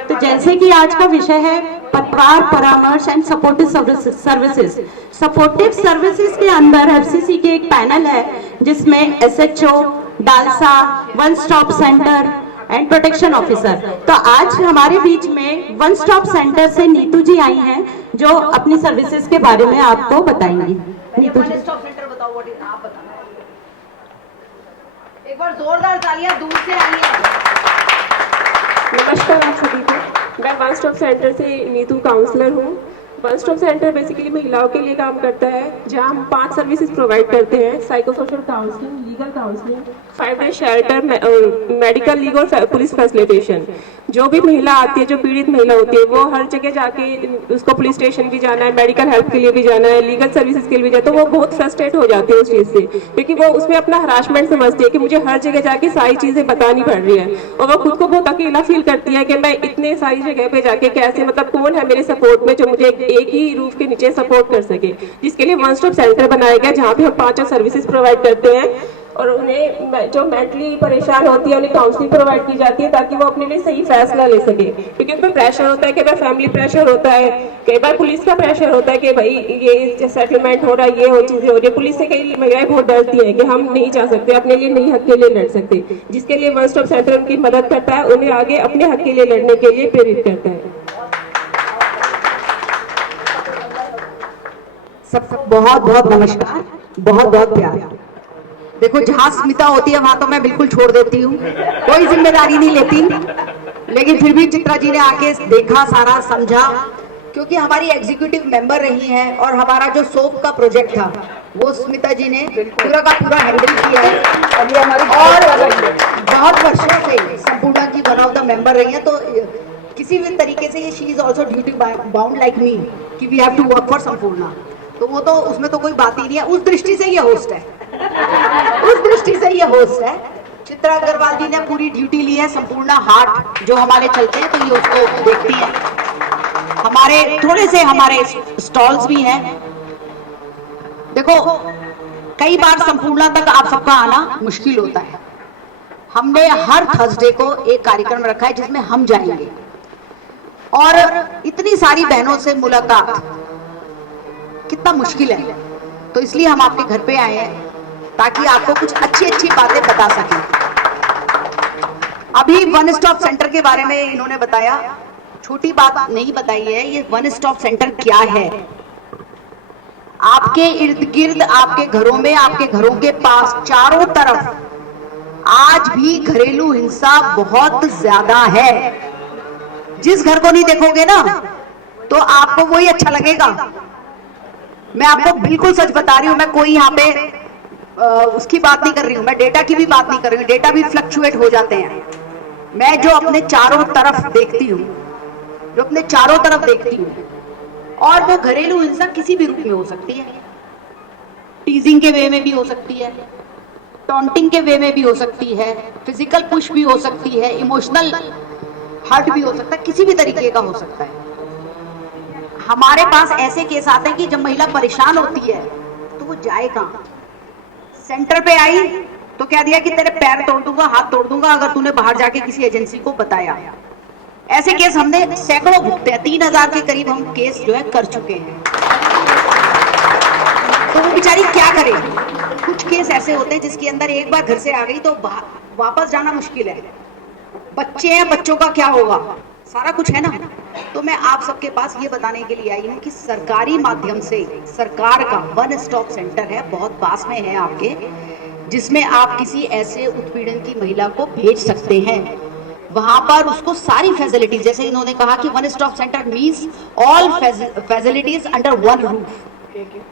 तो जैसे कि आज का विषय है पतवार परामर्श and supportive services. Supportive services के अंदर एफसीसी के एक पैनल है जिसमें SHO, DALSA, one stop centre and protection officer. तो आज हमारे बीच में वन स्टॉप सेंटर से नीतू जी आई हैं जो अपनी सर्विसेज के बारे में आपको बताएंगी। नीतू जी, आप बताना एक बार जोरदार तालियां दूर से आई है। नमस्कार आप सभी को। मैं वन स्टॉप सेंटर से नीतू काउंसलर हूँ। वन स्टॉप सेंटर बेसिकली महिलाओं के लिए काम करता है, जहाँ हम 5 सर्विसेज प्रोवाइड करते हैं: psycho social counselling, legal counselling, 5 day shelter, medical league और पुलिस फैसिलिटेशन। जो भी महिला आती है, जो पीड़ित महिला होती है, वो हर जगह जाके उसको पुलिस स्टेशन भी जाना है, मेडिकल हेल्प के लिए भी जाना है, लीगल सर्विसेज के लिए भी जाता है। तो वो बहुत फ्रस्ट्रेट हो जाती है उस चीज़ से, क्योंकि वो उसमें अपना हरासमेंट समझती है कि मुझे हर जगह जाके सारी चीज़ें बतानी पड़ रही है, और वो खुद को बहुत अकेला फील करती है कि मैं इतने सारी जगह पे जाके कैसे, मतलब कौन है मेरे सपोर्ट में जो मुझे एक ही रूफ के नीचे सपोर्ट कर सके। जिसके लिए वन स्टॉप सेंटर बनाया गया, जहाँ पे हम 5 सर्विसेज प्रोवाइड करते हैं। और उन्हें जो मेंटली परेशान होती है उन्हें काउंसलिंग प्रोवाइड की जाती है ताकि वो अपने लिए सही फैसला ले सके। क्योंकि उन पर प्रेशर होता है, कई बार फैमिली प्रेशर होता है, कई बार पुलिस का प्रेशर होता है कि भाई ये सेटलमेंट हो रहा है, ये हो चीज़ें हो रही है। पुलिस से कई महिलाएं बहुत डरती हैं कि हम नहीं जा सकते, अपने लिए नहीं हक के लिए लड़ सकते। जिसके लिए वन स्टॉप सेंटर उनकी मदद करता है, उन्हें आगे अपने हक के लिए लड़ने के लिए प्रेरित करता है। सबको बहुत बहुत नमस्कार, बहुत बहुत प्यार। देखो जहाँ स्मिता होती है वहां तो मैं बिल्कुल छोड़ देती हूँ, कोई जिम्मेदारी नहीं लेती, लेकिन फिर भी चित्रा जी ने आके देखा, सारा समझा, क्योंकि हमारी एग्जीक्यूटिव मेंबर रही हैं और हमारा जो सोप का प्रोजेक्ट था वो स्मिता जी ने पूरा का पूरा हैंडल किया है और बहुत वर्षों से संपूर्णा की वन ऑफ द मेंबर रही है। तो किसी भी तरीके से ये she is also duty bound like me कि we have to work for Sampurna, तो वो तो उसमें तो कोई बात ही नहीं है। उस दृष्टि से ये होस्ट है, उस दृष्टि से ये होस्ट है। चित्रा अग्रवाल जी ने पूरी ड्यूटी ली है, संपूर्णा हाट जो हमारे चलते हैं तो ये उसको देखती है। हमारे थोड़े से हमारे स्टॉल्स भी हैं। देखो कई बार संपूर्णा तक आप सबका आना मुश्किल होता है। हमने हर थर्सडे को एक कार्यक्रम रखा है जिसमें हम जाएंगे और इतनी सारी बहनों से मुलाकात कितना मुश्किल है, तो इसलिए हम आपके घर पे आए हैं ताकि आपको कुछ अच्छी अच्छी बातें बता सकें। अभी वन स्टॉप सेंटर के बारे में इन्होंने बताया, छोटी बात नहीं बताई है। ये वन स्टॉप सेंटर क्या है? आपके इर्द गिर्द, आपके घरों में, आपके घरों के पास, चारों तरफ आज भी घरेलू हिंसा बहुत ज्यादा है। जिस घर को नहीं देखोगे ना तो आपको वही अच्छा लगेगा। मैं आपको बिल्कुल सच बता रही हूँ, मैं कोई यहाँ पे उसकी बात नहीं कर रही हूँ, मैं डेटा की भी बात नहीं कर रही हूँ, डेटा भी फ्लक्चुएट हो जाते हैं। मैं जो अपने चारों तरफ देखती हूँ, जो अपने चारों तरफ देखती हूँ, और वो घरेलू हिंसा किसी भी रूप में हो सकती है। टीजिंग के वे में भी हो सकती है, टॉन्टिंग के वे में भी हो सकती है, फिजिकल पुश भी हो सकती है, इमोशनल हर्ट भी हो सकता है, किसी भी तरीके का हो सकता है। हमारे पास ऐसे केस आते हैं कि जब महिला परेशान होती है तो वो जाए कहाँ? सेंटर पे आई तो कह दिया कि तेरे पैर तोड़ दूंगा, हाथ तोड़ दूंगा अगर तूने बाहर जाके किसी एजेंसी को बताया। ऐसे केस हमने सैकड़ों भुगते हैं, 3000 के करीब हम केस जो है कर चुके हैं। तो वो बेचारी क्या करे? कुछ केस ऐसे होते हैं जिसके अंदर एक बार घर से आ गई तो वापस जाना मुश्किल है। बच्चे हैं, बच्चों का क्या होगा? सारा कुछ है ना। तो मैं आप सबके पास ये बताने के लिए आई हूँ कि सरकारी माध्यम से सरकार का वन स्टॉप सेंटर है, बहुत पास में है आपके, जिसमें आप किसी ऐसे उत्पीड़न की महिला को भेज सकते हैं। वहां पर उसको सारी फैसिलिटीज, जैसे इन्होंने कहा कि one stop centre means all facilities under one roof.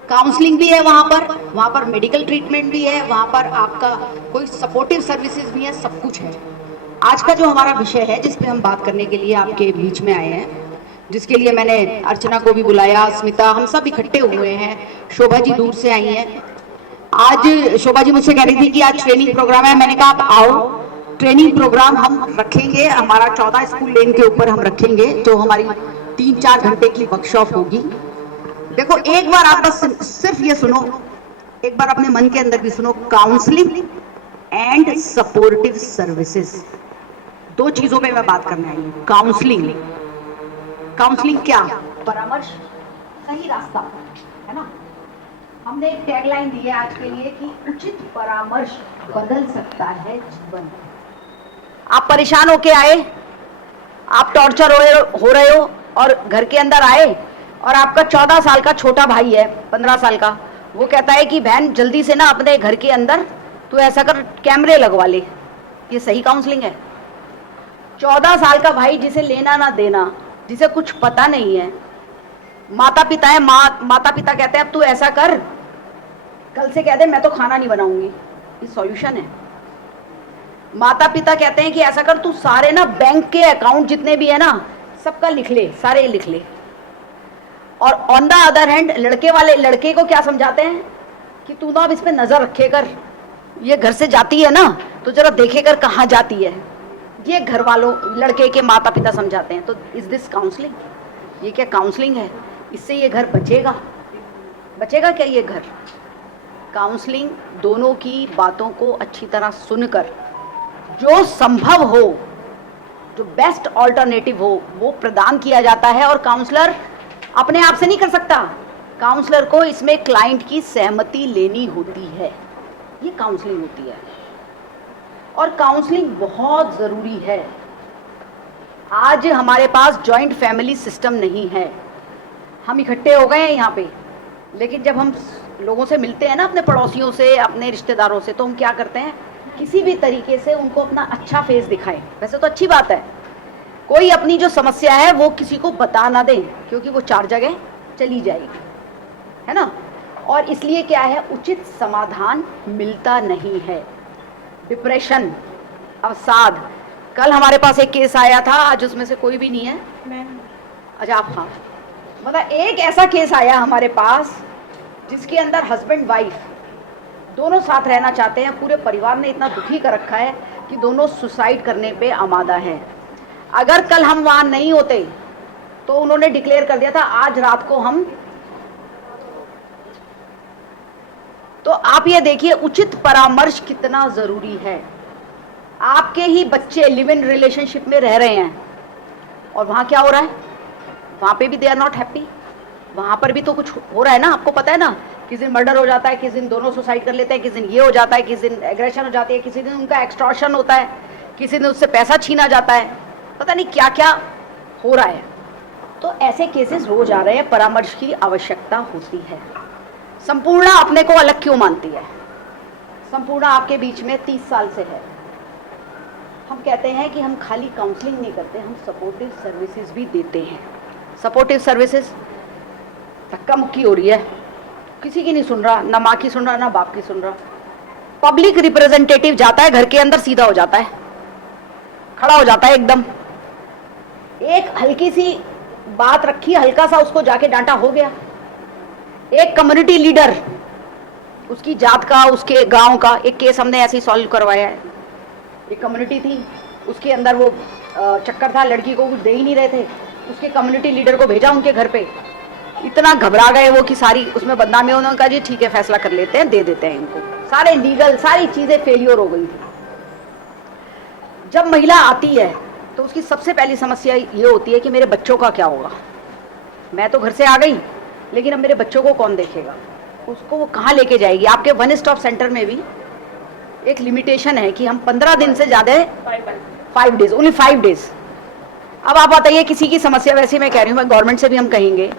Counselling भी है वहां पर मेडिकल ट्रीटमेंट भी है, वहां पर आपका कोई सपोर्टिव सर्विसेज भी है, सब कुछ है। आज का जो हमारा विषय है जिस पे हम बात करने के लिए आपके बीच में आए हैं, जिसके लिए मैंने अर्चना को भी बुलाया, स्मिता, हम सब इकट्ठे हुए हैं, शोभा जी दूर से आई हैं। आज शोभा जी मुझसे कह रही थी कि आज ट्रेनिंग प्रोग्राम है, मैंने कहा आप आओ, ट्रेनिंग प्रोग्राम हम रखेंगे, हमारा 14 स्कूल लेन के ऊपर हम रखेंगे, जो हमारी 3-4 घंटे की वर्कशॉप होगी। देखो एक बार आप बस सिर्फ ये सुनो, एक बार अपने मन के अंदर भी सुनो, काउंसलिंग एंड सपोर्टिव सर्विसेज, दो चीजों पे मैं बात करने आई हूँ। काउंसलिंग, काउंसलिंग क्या? परामर्श, सही रास्ता, है ना। हमने एक टैगलाइन दी है आज के लिए कि उचित परामर्श बदल सकता है जीवन। आप परेशान होके आए, आप टॉर्चर हो रहे हो और घर के अंदर आए और आपका 14 साल का छोटा भाई है, 15 साल का, वो कहता है कि बहन जल्दी से ना अपने घर के अंदर तू ऐसा कर, कैमरे लगवा ले। ये सही काउंसलिंग है? 14 साल का भाई जिसे लेना ना देना, जिसे कुछ पता नहीं है, माता पिता है, माता पिता कहते हैं अब तू ऐसा कर, कल से कह दे मैं तो खाना नहीं बनाऊंगी, ये सॉल्यूशन है? माता पिता कहते हैं कि ऐसा कर, तू सारे ना बैंक के अकाउंट जितने भी है ना सबका लिख ले, सारे लिख ले। और ऑन द अदर हैंड लड़के वाले लड़के को क्या समझाते हैं कि तू ना अब इस पे नजर रखे कर, ये घर से जाती है ना तो जरा देखे कर कहाँ जाती है। ये घर वालों, लड़के के माता पिता समझाते हैं। तो इज दिस काउंसलिंग? ये क्या काउंसलिंग है? इससे ये घर बचेगा? बचेगा क्या ये घर? काउंसलिंग दोनों की बातों को अच्छी तरह सुनकर जो संभव हो, जो बेस्ट ऑल्टरनेटिव हो, वो प्रदान किया जाता है। और काउंसलर अपने आप से नहीं कर सकता, काउंसलर को इसमें क्लाइंट की सहमति लेनी होती है, ये काउंसलिंग होती है। और काउंसलिंग बहुत ज़रूरी है। आज हमारे पास जॉइंट फैमिली सिस्टम नहीं है, हम इकट्ठे हो गए हैं यहाँ पे, लेकिन जब हम लोगों से मिलते हैं ना, अपने पड़ोसियों से, अपने रिश्तेदारों से, तो हम क्या करते हैं, किसी भी तरीके से उनको अपना अच्छा फेस दिखाएं। वैसे तो अच्छी बात है, कोई अपनी जो समस्या है वो किसी को बता ना दें, क्योंकि वो 4 जगह चली जाएगी, है ना। और इसलिए क्या है, उचित समाधान मिलता नहीं है। डिप्रेशन, अवसाद, कल हमारे पास एक केस आया था, आज उसमें से कोई भी नहीं है। अच्छा आप, हाँ, मतलब एक ऐसा केस आया हमारे पास जिसके अंदर हस्बैंड वाइफ दोनों साथ रहना चाहते हैं, पूरे परिवार ने इतना दुखी कर रखा है कि दोनों सुसाइड करने पे आमादा है। अगर कल हम वहाँ नहीं होते तो उन्होंने डिक्लेयर कर दिया था आज रात को हम, तो आप ये देखिए उचित परामर्श कितना जरूरी है। आपके ही बच्चे लिव इन रिलेशनशिप में रह रहे हैं और वहाँ क्या हो रहा है, वहाँ पे भी दे आर नॉट हैप्पी, वहाँ पर भी तो कुछ हो रहा है ना। आपको पता है ना, किसी दिन मर्डर हो जाता है, किसी दिन दोनों सुसाइड कर लेते हैं, किसी दिन ये हो जाता है, किसी दिन एग्रेशन हो जाती है, किसी दिन उनका एक्सटॉर्शन होता है, किसी दिन उससे पैसा छीना जाता है, पता नहीं क्या क्या हो रहा है। तो ऐसे केसेस रोज आ रहे हैं, परामर्श की आवश्यकता होती है। संपूर्णा अपने को अलग क्यों मानती है? संपूर्णा आपके बीच में 30 साल से है। हम कहते हैं कि हम खाली काउंसलिंग नहीं करते, हम सपोर्टिव सर्विसेज भी देते हैं। सपोर्टिव सर्विसेज, धक्का मुक्की हो रही है, किसी की नहीं सुन रहा, ना माँ की सुन रहा, ना बाप की सुन रहा, पब्लिक रिप्रेजेंटेटिव जाता है घर के अंदर, सीधा हो जाता है, खड़ा हो जाता है एकदम, एक हल्की सी बात रखी, हल्का सा उसको जाके डांटा, हो गया। एक कम्युनिटी लीडर, उसकी जात का, उसके गांव का एक केस हमने ऐसे ही सॉल्व करवाया है। एक कम्युनिटी थी, उसके अंदर वो चक्कर था, लड़की को कुछ दे ही नहीं रहे थे, उसके कम्युनिटी लीडर को भेजा उनके घर पे, इतना घबरा गए वो कि सारी उसमें बदनामी, उन्होंने कहा जी ठीक है फैसला कर लेते हैं, दे देते हैं इनको, सारे लीगल सारी चीजें फेलियर हो गई थी। जब महिला आती है तो उसकी सबसे पहली समस्या ये होती है कि मेरे बच्चों का क्या होगा, मैं तो घर से आ गई लेकिन अब मेरे बच्चों को कौन देखेगा, उसको वो कहाँ लेके जाएगी। आपके वन स्टॉप सेंटर में भी एक लिमिटेशन है कि हम 15 दिन से ज्यादा, 5 डेज, ओनली 5 डेज। अब आप बताइए किसी की समस्या, वैसे मैं कह रही हूँ, मैं गवर्नमेंट से भी हम कहेंगे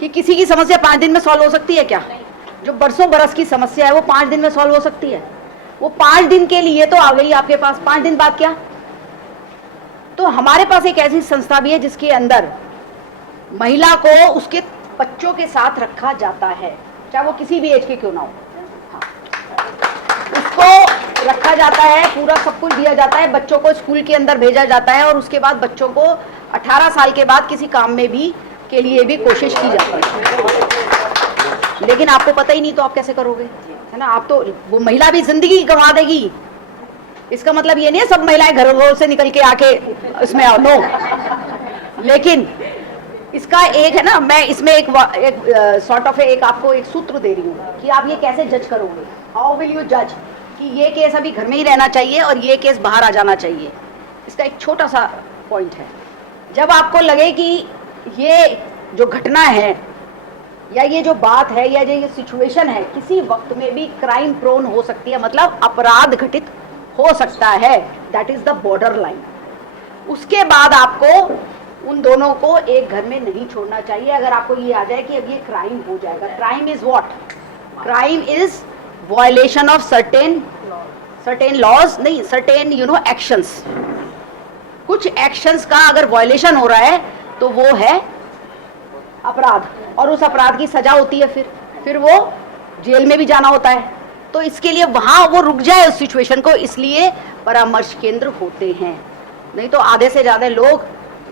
कि किसी की समस्या 5 दिन में सॉल्व हो सकती है क्या? जो बरसों बरस की समस्या है वो 5 दिन में सॉल्व हो सकती है? वो 5 दिन के लिए तो आ गई आपके पास, 5 दिन बाद क्या? तो हमारे पास एक ऐसी संस्था भी है जिसके अंदर महिला को उसके बच्चों के साथ रखा जाता है, चाहे वो किसी भी एज के क्यों ना हो, उसको रखा जाता है, पूरा सब कुछ दिया जाता है, बच्चों को स्कूल के अंदर भेजा जाता है और उसके बाद बच्चों को 18 साल के बाद किसी काम में भी के लिए भी कोशिश की जाती है। लेकिन आपको पता ही नहीं तो आप कैसे करोगे, है ना। आप तो, वो महिला भी जिंदगी गंवा देगी। इसका मतलब ये नहीं है सब महिलाएं घरों से निकल के आके इसमें आओ, नो। लेकिन इसका एक है ना, मैं इसमें एक सॉर्ट ऑफ एक आपको एक सूत्र दे रही हूँ कि आप ये कैसे जज करोगे, हाउ विल यू जज कि ये केस अभी घर में ही रहना चाहिए और ये केस बाहर आ जाना चाहिए। इसका एक छोटा सा पॉइंट है, जब आपको लगे कि ये जो घटना है या ये जो बात है या ये सिचुएशन है किसी वक्त में भी क्राइम प्रोन हो सकती है, मतलब अपराध घटित हो सकता है, that is the border line. उसके बाद आपको उन दोनों को एक घर में नहीं छोड़ना चाहिए। अगर आपको ये आ जाए कि अब ये क्राइम हो जाएगा, crime is what? Crime is violation of certain laws, नहीं सर्टेन एक्शंस। कुछ एक्शंस का अगर वायलेशन हो रहा है तो वो है अपराध, और उस अपराध की सजा होती है, फिर वो जेल में भी जाना होता है। तो इसके लिए वहां वो रुक जाए उस सिचुएशन को, इसलिए परामर्श केंद्र होते हैं। नहीं तो आधे से ज्यादा लोग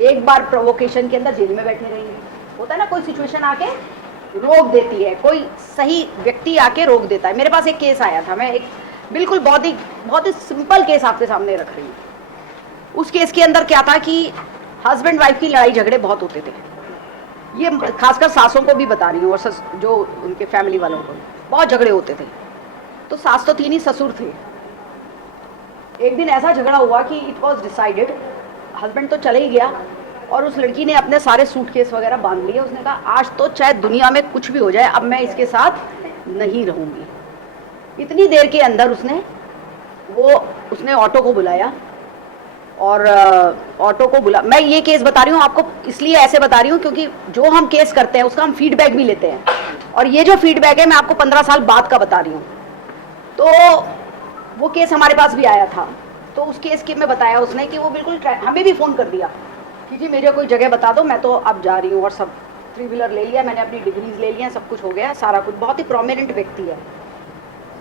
एक बार प्रोवोकेशन के अंदर जेल में बैठे रहेंगे। होता है ना, कोई सिचुएशन आके रोक देती है, कोई सही व्यक्ति आके रोक देता है। मेरे पास एक केस आया था, मैं एक बिल्कुल बहुत ही सिंपल केस आपके सामने रख रही हूँ। उस केस के अंदर क्या था कि हस्बैंड वाइफ की लड़ाई झगड़े बहुत होते थे। ये खासकर सासों को भी बता रही हूँ और जो उनके फैमिली वालों को, बहुत झगड़े होते थे। तो सास तो 3 ही ससुर थे। एक दिन ऐसा झगड़ा हुआ कि इट वॉज डिसाइडेड, हस्बैंड तो चले ही गया और उस लड़की ने अपने सारे सूटकेस वगैरह बांध लिए। उसने कहा आज तो चाहे दुनिया में कुछ भी हो जाए, अब मैं इसके साथ नहीं रहूंगी। इतनी देर के अंदर उसने ऑटो को बुलाया और मैं ये केस बता रही हूँ आपको, इसलिए ऐसे बता रही हूँ क्योंकि जो हम केस करते हैं उसका हम फीडबैक भी लेते हैं। और ये जो फीडबैक है मैं आपको 15 साल बाद का बता रही हूँ। तो वो केस हमारे पास भी आया था, तो उस केस के में बताया उसने कि वो बिल्कुल हमें भी फ़ोन कर दिया कि जी मेरे कोई जगह बता दो, मैं तो अब जा रही हूँ, और सब 3 व्हीलर ले लिया, मैंने अपनी डिग्रीज ले लिया, सब कुछ हो गया, सारा कुछ। बहुत ही प्रोमिनेंट व्यक्ति है।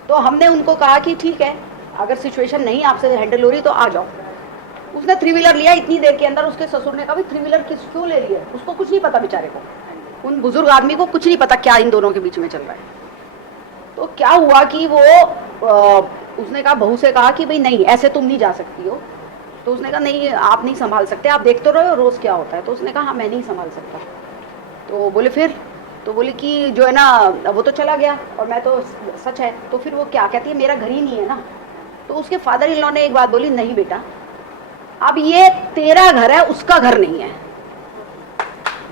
तो हमने उनको कहा कि ठीक है, अगर सिचुएशन नहीं आपसे हैंडल हो रही तो आ जाओ। उसने 3 व्हीलर लिया, इतनी देर के अंदर उसके ससुर ने कहा भाई 3 व्हीलर क्यों ले लिया, उसको कुछ नहीं पता बेचारे को, उन बुजुर्ग आदमी को कुछ नहीं पता क्या इन दोनों के बीच में चल रहा है। तो क्या हुआ कि वो उसने कहा, बहू से कहा कि भाई नहीं ऐसे तुम नहीं जा सकती हो। तो उसने कहा नहीं आप नहीं संभाल सकते, आप देखते रहो रोज़ क्या होता है। तो उसने कहा हाँ मैं नहीं संभाल सकता। तो बोले फिर, तो बोले कि जो है ना वो तो चला गया और मैं तो सच है। तो फिर वो क्या कहती है, मेरा घर ही नहीं है ना। तो उसके फादर इन लॉ ने एक बात बोली, नहीं बेटा अब ये तेरा घर है, उसका घर नहीं है।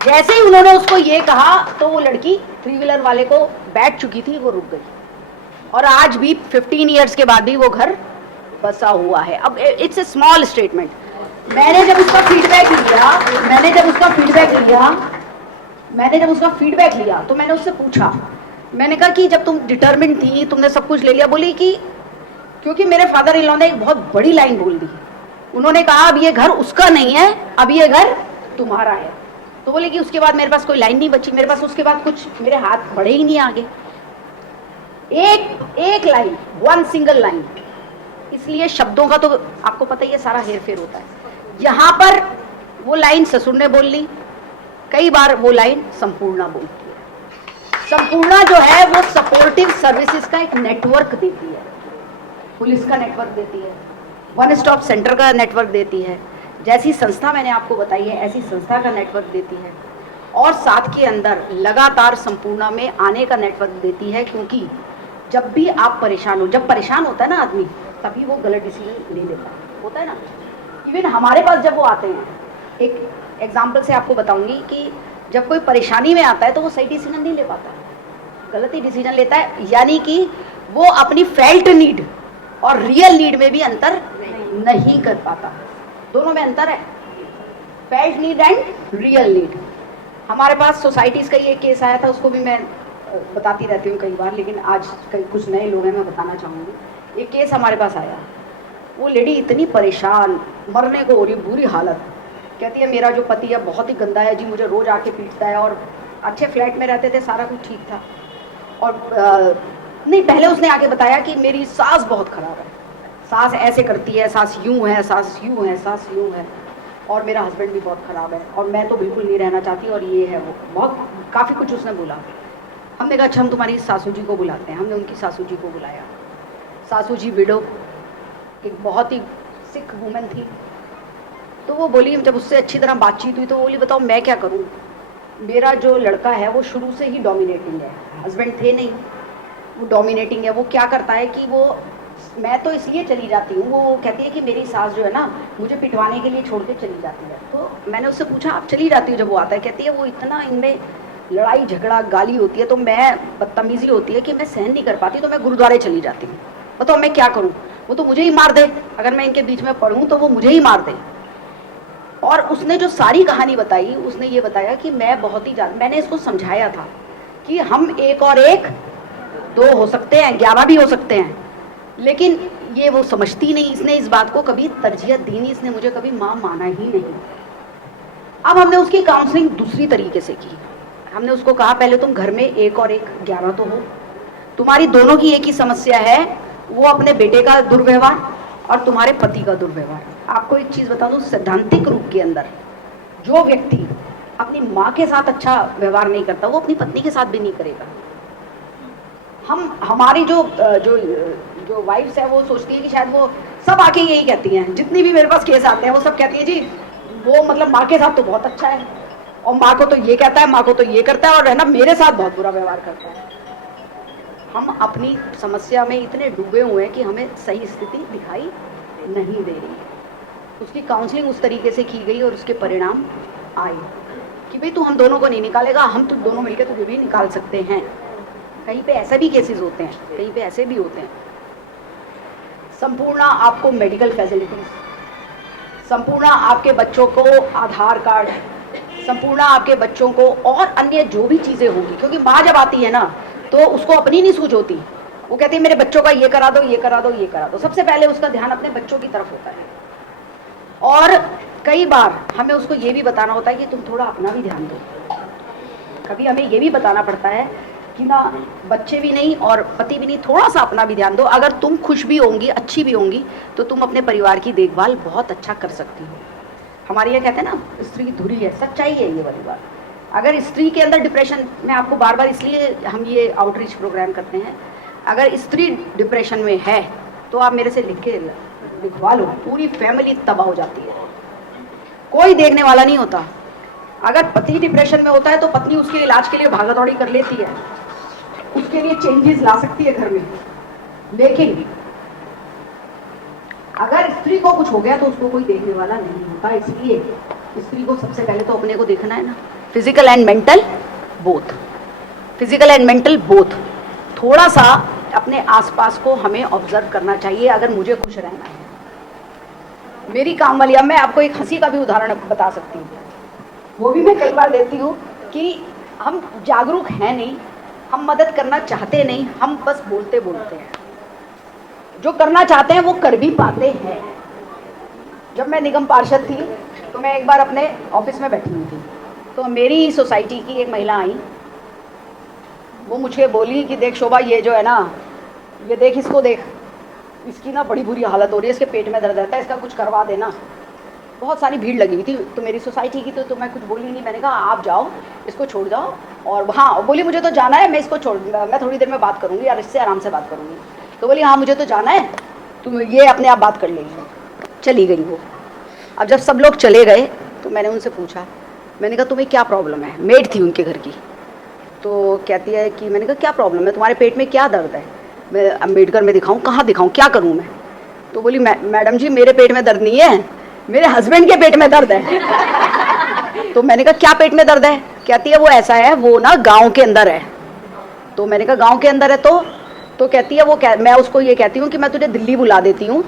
जैसे ही उन्होंने उसको ये कहा तो वो लड़की 3 व्हीलर वाले को बैठ चुकी थी, वो रुक गई। और आज भी 15 ईयर्स के बाद भी वो घर बसा हुआ है। अब इट्स ए स्मॉल स्टेटमेंट। मैंने जब उसका फीडबैक लिया तो मैंने उससे पूछा, मैंने कहा कि जब तुम डिटर्मिन्ड थी, तुमने सब कुछ ले लिया। बोली कि क्योंकि मेरे फादर इन लॉ ने एक बहुत बड़ी लाइन बोल दी, उन्होंने कहा अब ये घर उसका नहीं है, अब ये घर तुम्हारा है। तो बोले कि उसके बाद मेरे पास कोई लाइन नहीं बची, मेरे पास उसके बाद कुछ मेरे हाथ बढ़े ही नहीं आगे। एक लाइन, 1 सिंगल लाइन। इसलिए शब्दों का तो आपको पता ही है, सारा हेर फेर होता है। यहाँ पर वो लाइन ससुर ने बोल ली, कई बार वो लाइन संपूर्णा बोलती है। संपूर्णा जो है वो सपोर्टिव सर्विसेज का एक नेटवर्क देती है, पुलिस का नेटवर्क देती है, 1 स्टॉप सेंटर का नेटवर्क देती है। जैसी संस्था मैंने आपको बताई है ऐसी संस्था का नेटवर्क देती है, और साथ के अंदर लगातार संपूर्णा में आने का नेटवर्क देती है। क्योंकि जब भी आप परेशान हो, जब परेशान होता है ना आदमी, तभी वो गलत डिसीजन ले लेता है, होता है ना। इवन हमारे पास जब वो आते हैं, एक एग्जाम्पल से आपको बताऊंगी कि जब कोई परेशानी में आता है तो वो सही डिसीजन नहीं ले पाता, गलत ही डिसीजन लेता है। यानी कि वो अपनी फेल्ट नीड और रियल नीड में भी अंतर नहीं कर पाता। दोनों में अंतर है, felt need and real need. हमारे पास सोसाइटीज़ का ही एक केस आया था, उसको भी मैं बताती रहती हूँ कई बार, लेकिन आज कई कुछ नए लोग हैं, मैं बताना चाहूँगी। एक केस हमारे पास आया, वो लेडी इतनी परेशान, मरने को हो रही, बुरी हालत, कहती है मेरा जो पति है बहुत ही गंदा है जी, मुझे रोज़ आके पीटता है। और अच्छे फ्लैट में रहते थे, सारा कुछ ठीक था। और नहीं, पहले उसने आके बताया कि मेरी सास बहुत ख़राब है, सास ऐसे करती है, सास यूँ है, सास यूँ है, सास यूँ है, और मेरा हस्बैंड भी बहुत ख़राब है, और मैं तो बिल्कुल नहीं रहना चाहती, और ये है वो, बहुत काफ़ी कुछ उसने बोला। हमने कहा अच्छा हम तुम्हारी सासू जी को बुलाते हैं। हमने उनकी सासू जी को बुलाया। सासू जी विडो, एक बहुत ही सिख वुमेन थी। तो वो बोली, जब उससे अच्छी तरह बातचीत हुई तो वो बोली बताओ मैं क्या करूँ, मेरा जो लड़का है वो शुरू से ही डोमिनेटिंग है, हस्बैंड थे नहीं, वो डोमिनेटिंग है। वो क्या करता है कि वो, मैं तो इसलिए चली जाती हूँ, वो कहती है कि मेरी सास जो है ना मुझे पिटवाने के लिए छोड़ के चली जाती है। तो मैंने उससे पूछा आप चली जाती हो जब वो आता है? कहती है वो इतना इनमें लड़ाई झगड़ा गाली होती है, तो मैं बदतमीजी होती है कि मैं सहन नहीं कर पाती, तो मैं गुरुद्वारे चली जाती हूँ। बताओ मैं क्या करूँ, वो तो मुझे ही मार दे, अगर मैं इनके बीच में पढ़ूँ तो वो मुझे ही मार दे। और उसने जो सारी कहानी बताई, उसने ये बताया कि मैं बहुत ही ज़्यादा, मैंने इसको समझाया था कि हम 1 और 1 2 हो सकते हैं, 11 भी हो सकते हैं, लेकिन ये वो समझती नहीं। इसने इस बात को कभी तरजीह दी नहीं, इसने मुझे कभी माँ माना ही नहीं। अब हमने उसकी काउंसलिंग दूसरी तरीके से की। हमने उसको कहा पहले तुम घर में 1 और 1 11 तो हो, तुम्हारी दोनों की एक ही समस्या है, वो अपने बेटे का दुर्व्यवहार और तुम्हारे पति का दुर्व्यवहार। आपको एक चीज़ बता दूं, सैद्धांतिक रूप के अंदर जो व्यक्ति अपनी माँ के साथ अच्छा व्यवहार नहीं करता, वो अपनी पत्नी के साथ भी नहीं करेगा। हमारी जो वाइफ्स है वो सोचती है कि शायद वो सब आके यही कहती हैं, जितनी भी मेरे पास केस आते हैं वो सब कहती है जी वो मतलब माँ के साथ तो बहुत अच्छा है, और माँ को तो ये कहता है, माँ को तो ये करता है, और है ना मेरे साथ बहुत बुरा व्यवहार करता है। हम अपनी समस्या में इतने डूबे हुए हैं कि हमें सही स्थिति दिखाई नहीं दे रही है। उसकी काउंसलिंग उस तरीके से की गई और उसके परिणाम आए कि भाई तू हम दोनों को नहीं निकालेगा, हम तो दोनों मिलकर तुझे भी निकाल सकते हैं। कहीं पे ऐसे भी केसेस होते हैं, कहीं पे ऐसे भी होते हैं। संपूर्ण आपको मेडिकल फैसिलिटीज, संपूर्ण आपके बच्चों को आधार कार्ड, संपूर्णा आपके बच्चों को और अन्य जो भी चीज़ें होंगी, क्योंकि माँ जब आती है ना तो उसको अपनी नहीं सूझ होती, वो कहती है मेरे बच्चों का ये करा दो, ये करा दो, ये करा दो। सबसे पहले उसका ध्यान अपने बच्चों की तरफ होता है। और कई बार हमें उसको ये भी बताना होता है कि तुम थोड़ा अपना भी ध्यान दो। कभी हमें ये भी बताना पड़ता है कि ना बच्चे भी नहीं और पति भी नहीं, थोड़ा सा अपना भी ध्यान दो। अगर तुम खुश भी होंगी, अच्छी भी होंगी, तो तुम अपने परिवार की देखभाल बहुत अच्छा कर सकती हो। हमारे यहाँ कहते हैं ना स्त्री धुरी है, सच्चाई है ये वाली बात। अगर स्त्री के अंदर डिप्रेशन, मैं आपको बार बार इसलिए हम ये आउटरीच प्रोग्राम करते हैं, अगर स्त्री डिप्रेशन में है तो आप मेरे से लिखवा लो, पूरी फैमिली तबाह हो जाती है, कोई देखने वाला नहीं होता। अगर पति डिप्रेशन में होता है तो पत्नी उसके इलाज के लिए भागा दौड़ी कर लेती है, उसके लिए चेंजेस ला सकती है घर में। लेकिन अगर स्त्री को कुछ हो गया तो उसको कोई देखने वाला नहीं होता। इसलिए स्त्री को सबसे पहले तो अपने को देखना है ना, physical and mental both, physical and mental both. थोड़ा सा अपने आसपास को हमें ऑब्जर्व करना चाहिए अगर मुझे खुश रहना है। मेरी काम वाली, अब मैं आपको एक हंसी का भी उदाहरण बता सकती हूँ, वो भी मैं कई बार देती हूँ कि हम जागरूक हैं नहीं, हम मदद करना चाहते नहीं, हम बस बोलते बोलते हैं। जो करना चाहते हैं वो कर भी पाते हैं। जब मैं निगम पार्षद थी तो मैं एक बार अपने ऑफिस में बैठी हुई थी, तो मेरी सोसाइटी की एक महिला आई, वो मुझे बोली कि देख शोभा, ये जो है ना, ये देख, इसको देख, इसकी ना बड़ी बुरी हालत हो रही है, इसके पेट में दर्द रहता है, इसका कुछ करवा देना। बहुत सारी भीड़ लगी हुई थी तो मेरी सोसाइटी की, तो मैं कुछ बोली नहीं। मैंने कहा आप जाओ, इसको छोड़ जाओ। और हाँ, बोली मुझे तो जाना है, मैं इसको मैं थोड़ी देर में बात करूँगी यार, इससे आराम से बात करूँगी। तो बोली हाँ मुझे तो जाना है, तुम ये अपने आप बात कर लेगी। चली गई वो। अब जब सब लोग चले गए तो मैंने उनसे पूछा, मैंने कहा तुम्हें क्या प्रॉब्लम है? मेड थी उनके घर की। तो कहती है कि, मैंने कहा क्या प्रॉब्लम है, तुम्हारे पेट में क्या दर्द है? मैं अम्बेडकर में दिखाऊं? कहाँ दिखाऊं, क्या करूं मैं? तो बोली मैडम जी मेरे पेट में दर्द नहीं है, मेरे हस्बैंड के पेट में दर्द है। तो मैंने कहा क्या पेट में दर्द है? कहती है वो ऐसा है, वो ना गांव के अंदर है। तो मैंने कहा गांव के अंदर है तो कहती है मैं उसको ये कहती हूँ कि मैं तुझे दिल्ली बुला देती हूँ,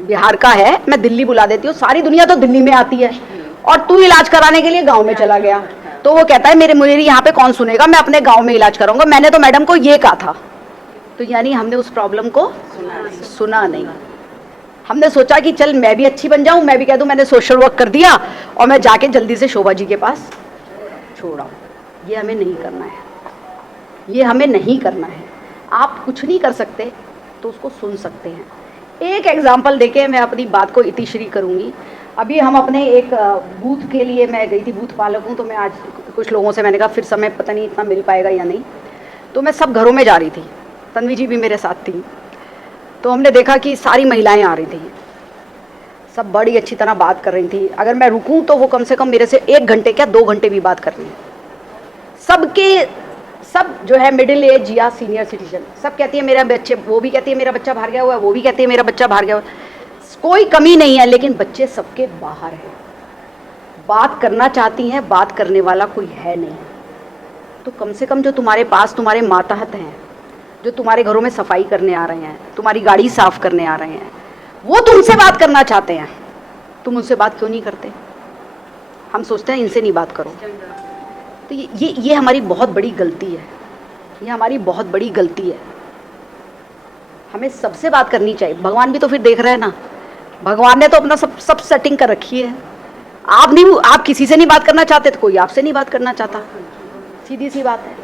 बिहार का है, मैं दिल्ली बुला देती हूँ, सारी दुनिया तो दिल्ली में आती है और तू इलाज कराने के लिए गाँव में चला गया। तो वो कहता है मेरे यहाँ पे कौन सुनेगा, मैं अपने गाँव में इलाज कराऊंगा, मैंने तो मैडम को ये कहा था। तो यानी हमने उस प्रॉब्लम को सुना नहीं। हमने सोचा कि चल मैं भी अच्छी बन जाऊं, मैं भी कह दूं मैंने सोशल वर्क कर दिया और मैं जाके जल्दी से शोभा जी के पास छोड़ आऊं। ये हमें नहीं करना है, ये हमें नहीं करना है। आप कुछ नहीं कर सकते तो उसको सुन सकते हैं। एक एग्जाम्पल देके मैं अपनी बात को इतिश्री करूंगी। अभी हम अपने एक बूथ के लिए, मैं गई थी, बूथ पालक हूँ, तो मैं आज कुछ लोगों से मैंने कहा फिर समय पता नहीं इतना मिल पाएगा या नहीं, तो मैं सब घरों में जा रही थी, तन्वी जी भी मेरे साथ थी। तो हमने देखा कि सारी महिलाएं आ रही थी, सब बड़ी अच्छी तरह बात कर रही थी। अगर मैं रुकूं तो वो कम से कम मेरे से 1 घंटे क्या 2 घंटे भी बात कर रही हैं। सब जो है मिडिल एज या सीनियर सिटीजन, सब कहती है मेरा बच्चे, वो भी कहती है मेरा बच्चा बाहर गया हुआ है, वो भी कहती है मेरा बच्चा बाहर गया हुआ है। कोई कमी नहीं है, लेकिन बच्चे सबके बाहर हैं। बात करना चाहती हैं, बात करने वाला कोई है नहीं। तो कम से कम जो तुम्हारे पास तुम्हारे मातहत हैं, जो तुम्हारे घरों में सफाई करने आ रहे हैं, तुम्हारी गाड़ी साफ करने आ रहे हैं, वो तुमसे बात करना चाहते हैं, तुम उनसे बात क्यों नहीं करते? हम सोचते हैं इनसे नहीं बात करो। तो ये हमारी बहुत बड़ी गलती है, ये हमारी बहुत बड़ी गलती है। हमें सबसे बात करनी चाहिए। भगवान भी तो फिर देख रहे हैं ना, भगवान ने तो अपना सब सेटिंग कर रखी है। आप किसी से नहीं बात करना चाहते तो कोई आपसे नहीं बात करना चाहता, सीधी सी बात है।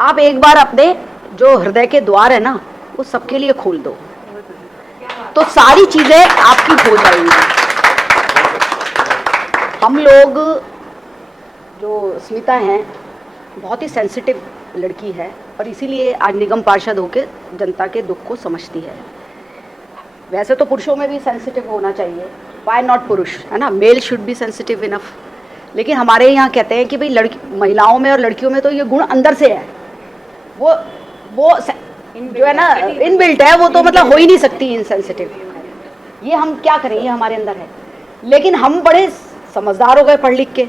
आप एक बार अपने जो हृदय के द्वार है ना, वो सबके लिए खोल दो, तो सारी चीजें आपकी हो जाएंगी। हम लोग, जो स्मिता हैं, बहुत ही सेंसिटिव लड़की है और इसीलिए आज निगम पार्षद होकर जनता के दुख को समझती है। वैसे तो पुरुषों में भी सेंसिटिव होना चाहिए, वाई नॉट पुरुष, है ना, male should be sensitive enough. लेकिन हमारे यहाँ कहते हैं कि भाई महिलाओं में और लड़कियों में तो ये गुण अंदर से है, वो जो है ना इनबिल्ट है, वो तो मतलब हो ही नहीं सकती इनसेंसिटिव। ये हम क्या करें, ये हमारे अंदर है। लेकिन हम बड़े समझदार हो गए पढ़ लिख के,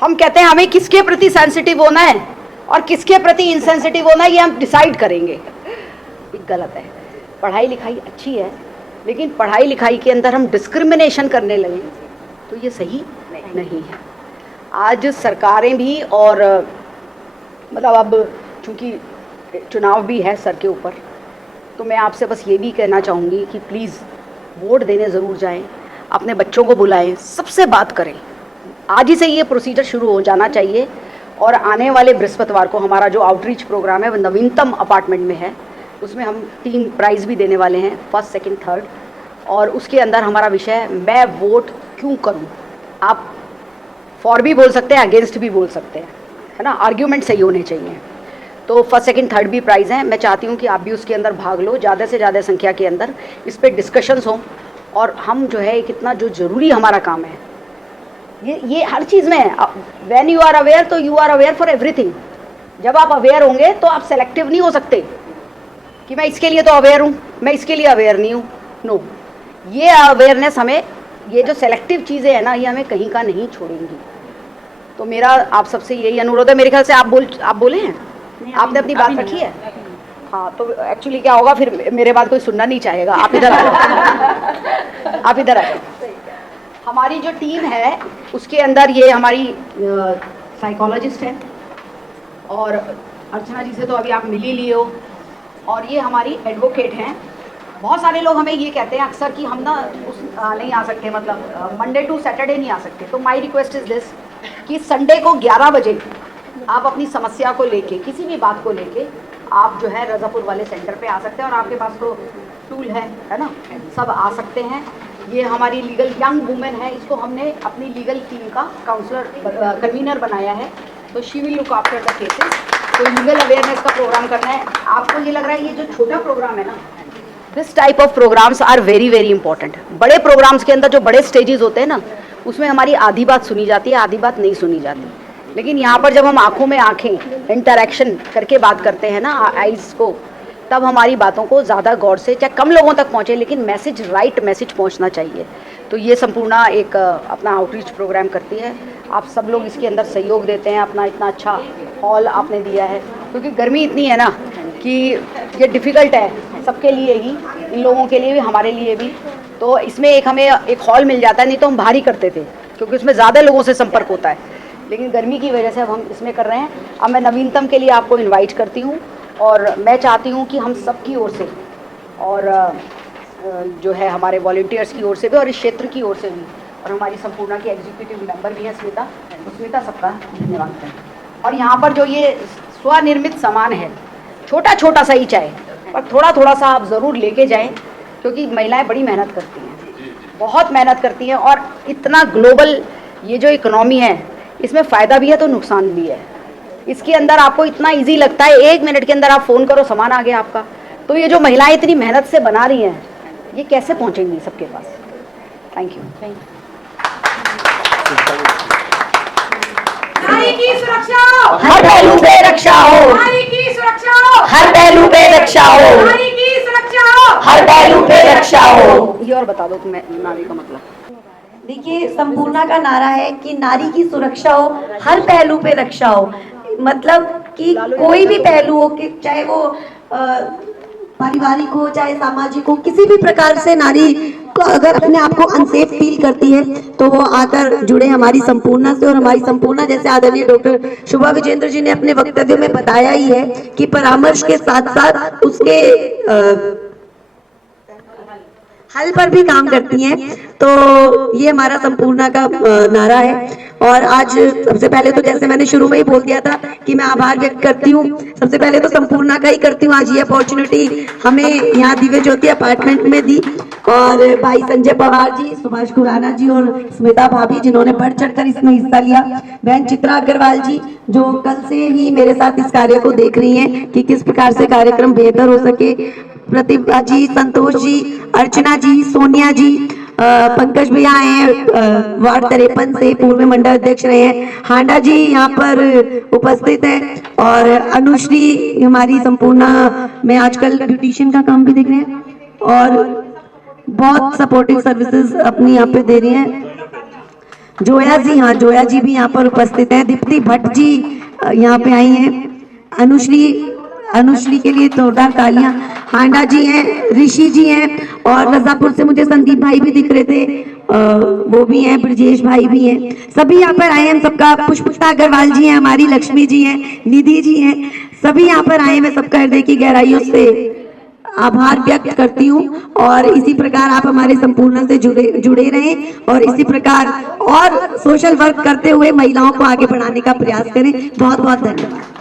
हम कहते हैं हमें किसके प्रति सेंसिटिव होना है और किसके प्रति इंसेंसिटिव होना है, ये हम डिसाइड करेंगे। ये गलत है। पढ़ाई लिखाई अच्छी है, लेकिन पढ़ाई लिखाई के अंदर हम डिस्क्रिमिनेशन करने लगे तो ये सही नहीं है। आज सरकारें भी और मतलब अब चूँकि चुनाव भी है सर के ऊपर, तो मैं आपसे बस ये भी कहना चाहूँगी कि प्लीज़ वोट देने ज़रूर जाएं, अपने बच्चों को बुलाएं, सबसे बात करें। आज ही से ये प्रोसीजर शुरू हो जाना चाहिए। और आने वाले बृहस्पतिवार को हमारा जो आउटरीच प्रोग्राम है वो नवीनतम अपार्टमेंट में है, उसमें हम 3 प्राइज़ भी देने वाले हैं, फर्स्ट, सेकंड, थर्ड। और उसके अंदर हमारा विषय है मैं वोट क्यों करूं। आप फॉर भी बोल सकते हैं, अगेंस्ट भी बोल सकते हैं, है ना, आर्ग्यूमेंट सही होने चाहिए। तो फर्स्ट, सेकंड, थर्ड भी प्राइज़ हैं। मैं चाहती हूं कि आप भी उसके अंदर भाग लो, ज़्यादा से ज़्यादा संख्या के अंदर इस पर डिस्कशंस हों। और हम जो है कितना जो ज़रूरी हमारा काम है, ये हर चीज़ में है। व्हेन यू आर अवेयर तो you are aware for everything. जब आप अवेयर होंगे तो आप सेलेक्टिव नहीं हो सकते कि मैं इसके लिए तो अवेयर हूँ, मैं इसके लिए अवेयर नहीं हूँ। नो, ये अवेयरनेस हमें, ये जो सेलेक्टिव चीज़ें हैं ना, ये हमें कहीं का नहीं छोड़ेंगी। तो मेरा आप सबसे यही अनुरोध है। मेरे ख्याल से आप बोले हैं, आपने अपनी बात रखी है। हाँ, तो एक्चुअली क्या होगा फिर, मेरे बात कोई सुनना नहीं चाहेगा। आप इधर आ जाओ, आप इधर आ जाओ। हमारी जो टीम है उसके अंदर ये हमारी साइकोलॉजिस्ट है, और अर्चना जी से तो अभी आप मिल ही लिए हो, और ये हमारी एडवोकेट हैं। बहुत सारे लोग हमें ये कहते हैं अक्सर कि हम ना नहीं आ सकते, मतलब मंडे टू सैटरडे नहीं आ सकते। तो माय रिक्वेस्ट इज़ दिस कि संडे को 11 बजे आप अपनी समस्या को लेके, किसी भी बात को लेके आप जो है रज़ापुर वाले सेंटर पे आ सकते हैं। और आपके पास तो टूल है ना, सब आ सकते हैं। ये हमारी लीगल यंग वुमेन है, इसको हमने अपनी लीगल टीम का काउंसलर कन्वीनर बनाया है। तो she will look after the cases. तो लीगल अवेयरनेस का प्रोग्राम करना है। आपको ये लग रहा है ये जो छोटा प्रोग्राम है ना, this type of programmes are very very important. बड़े प्रोग्राम्स के अंदर जो बड़े स्टेजेस होते हैं ना, उसमें हमारी आधी बात सुनी जाती है, आधी बात नहीं सुनी जाती। लेकिन यहाँ पर जब हम आंखों में आंखें इंटरेक्शन करके बात करते हैं ना, आइज़ को, तब हमारी बातों को ज़्यादा गौर से, चाहे कम लोगों तक पहुँचे, लेकिन मैसेज, राइट मैसेज पहुँचना चाहिए। तो ये संपूर्णा एक अपना आउटरीच प्रोग्राम करती है। आप सब लोग इसके अंदर सहयोग देते हैं, अपना इतना अच्छा हॉल आपने दिया है, क्योंकि गर्मी इतनी है ना कि ये डिफ़िकल्ट है सबके लिए ही, इन लोगों के लिए भी, हमारे लिए भी। तो इसमें हमें एक हॉल मिल जाता है, नहीं तो हम बाहर ही करते थे, क्योंकि उसमें ज़्यादा लोगों से संपर्क होता है। लेकिन गर्मी की वजह से अब हम इसमें कर रहे हैं। अब मैं नवीनतम के लिए आपको इन्वाइट करती हूँ, और मैं चाहती हूँ कि हम सब की ओर से, और जो है हमारे वॉलंटियर्स की ओर से भी, और इस क्षेत्र की ओर से भी, और हमारी संपूर्णा की एग्जीक्यूटिव मेंबर भी हैं स्मिता, सबका धन्यवाद करें। और यहाँ पर जो ये स्वनिर्मित सामान है, छोटा छोटा सा ही चाहे, पर थोड़ा थोड़ा सा आप ज़रूर लेके जाएं, क्योंकि महिलाएं बड़ी मेहनत करती हैं, बहुत मेहनत करती हैं। और इतना ग्लोबल ये जो इकोनॉमी है, इसमें फ़ायदा भी है तो नुकसान भी है। इसके अंदर आपको इतना इजी लगता है, 1 मिनट के अंदर आप फ़ोन करो, सामान आ गया आपका। तो ये जो महिलाएं इतनी मेहनत से बना रही हैं, ये कैसे पहुंचेंगी सबके पास। Thank you. नारी की सुरक्षा हर पहलू पे रक्षा हो, नारी की सुरक्षा हर पहलू पे रक्षा हो, नारी की सुरक्षा हर पहलू पे रक्षा हो। ये और बता दो तुम्हें नारी का मतलब। देखिए, संपूर्णा का नारा है कि नारी की सुरक्षा हो, हर पहलू पे रक्षा हो। मतलब कि कोई भी पहलू हो, कि चाहे वो पारिवारिक हो, चाहे सामाजिक हो, किसी भी प्रकार से नारी को अगर अपने आप को अनसेफ फील करती है, तो वो आकर जुड़े हमारी संपूर्णा से। और हमारी संपूर्णा, जैसे आदरणीय डॉक्टर शुभा विजेंद्र जी ने अपने वक्तव्य में बताया ही है, कि परामर्श के साथ साथ उसके हल पर भी काम करती हैं। तो ये हमारा संपूर्णा का नारा है। और आज सबसे पहले तो, जैसे मैंने शुरू में ही बोल दिया था, कि मैं आभार व्यक्त करती हूँ, सबसे पहले तो संपूर्णा का ही करती हूँ। आज ये अपॉर्चुनिटी हमें यहाँ दिव्य ज्योति अपार्टमेंट में दी, और भाई संजय पवार जी, सुभाष खुराना जी और स्मिता भाभी, जिन्होंने बढ़ चढ़कर इसमें हिस्सा लिया। बहन चित्रा अग्रवाल जी, जो कल से ही मेरे साथ इस कार्य को देख रही हैं कि किस प्रकार से कार्यक्रम बेहतर हो सके। प्रतिभा जी, संतोष जी, अर्चना जी, सोनिया जी, पंकज भैया हैं वार्ड 53 से, पूर्व मंडल अध्यक्ष रहे हैं। हांडा जी यहाँ पर उपस्थित हैं, और अनुश्री हमारी संपूर्णा में आजकल ब्यूटिशियन का काम भी देख रहे हैं, और बहुत सपोर्टिव सर्विसेज अपनी यहाँ पे दे रही हैं। जोया जी, हाँ जोया जी भी यहाँ पर उपस्थित हैं। दीप्ति भट्ट जी यहाँ पे आई हैं। अनुश्री अनुश्री के लिए जोरदार तालियां। हांडा जी हैं, ऋषि जी हैं, और रजापुर से मुझे संदीप भाई भी दिख रहे थे, वो भी हैं, ब्रजेश भाई भी हैं। सभी यहाँ पर आए हैं, हम सबका, पुष्पिता अग्रवाल जी हैं, हमारी लक्ष्मी जी हैं, निधि जी हैं, सभी यहाँ पर आए। मैं सबका हृदय की गहराइयों से आभार व्यक्त करती हूँ, और इसी प्रकार आप हमारे संपूर्ण से जुड़े रहें, और इसी प्रकार और सोशल वर्क करते हुए महिलाओं को आगे बढ़ाने का प्रयास करें। बहुत बहुत धन्यवाद।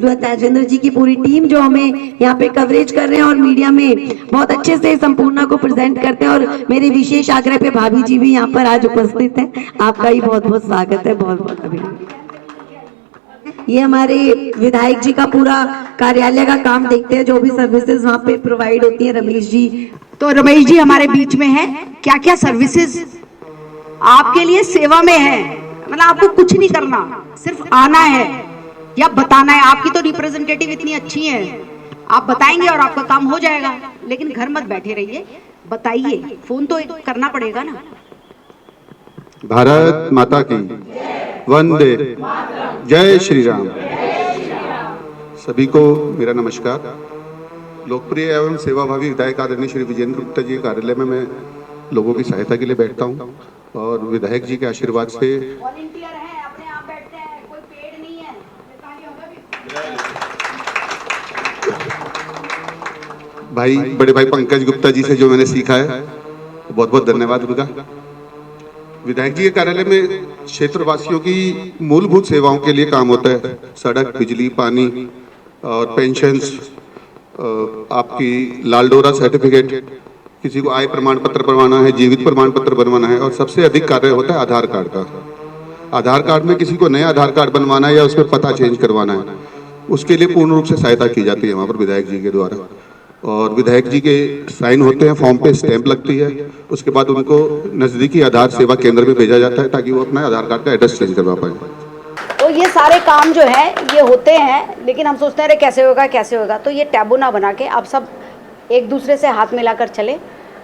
तेजेंद्र जी की पूरी टीम जो हमें यहाँ पे कवरेज कर रहे हैं और मीडिया में बहुत अच्छे से संपूर्णा को प्रेजेंट करते हैं, और मेरे विशेष आग्रह पे भाभी जी भी यहाँ पर आज उपस्थित हैं। आपका ही बहुत बहुत स्वागत है, बहुत बहुत अभिनंदन। ये हमारे विधायक जी का पूरा कार्यालय का काम देखते हैं, जो भी सर्विसेज वहाँ पे प्रोवाइड होती है। रमेश जी, तो रमेश जी हमारे बीच में हैं। क्या क्या सर्विसेज आपके लिए सेवा में है, मतलब आपको कुछ नहीं करना, सिर्फ आना है या बताना है। आपकी तो रिप्रेजेंटेटिव इतनी अच्छी है, आप बताएंगे और आपका काम हो जाएगा। लेकिन घर मत बैठे रहिए, बताइए, फोन तो करना पड़ेगा ना। भारत माता की वंदे, जय श्री राम। सभी को मेरा नमस्कार। लोकप्रिय एवं सेवाभावी विधायक आदरणीय श्री विजेंद्र गुप्ता जी के कार्यालय में मैं लोगोलोगों की सहायता के लिए बैठता हूँ और विधायक जी के आशीर्वाद से वॉलंटियर है, अपने आप बैठते हैं, कोई पेड नहीं है। भाई बड़े भाई पंकज गुप्ता जी से जो मैंने सीखा है, बहुत बहुत धन्यवाद उनका। विधायक जी के कार्यालय में क्षेत्रवासियों की मूलभूत सेवाओं के लिए काम होता है। सड़क, बिजली, पानी और पेंशन्स, आपकी लाल डोरा सर्टिफिकेट, किसी को आय प्रमाण पत्र बनवाना है, जीवित प्रमाण पत्र बनवाना है, और सबसे अधिक कार्य होता है आधार कार्ड का। आधार कार्ड में किसी को नया आधार कार्ड बनवाना है या उसमें पता चेंज करवाना है, उसके लिए पूर्ण रूप से सहायता की जाती है वहाँ पर विधायक जी के द्वारा। और विधायक जी के साइन होते हैं, फॉर्म पे स्टैंप लगती है, उसके बाद उनको नज़दीकी आधार सेवा केंद्र में भेजा जाता है ताकि वो अपना आधार कार्ड का एड्रेस चेंज करवा पाए। तो ये सारे काम जो है ये होते हैं, लेकिन हम सोचते हैं कैसे होगा कैसे होगा। तो ये टैबू ना बना के आप सब एक दूसरे से हाथ मिलाकर चले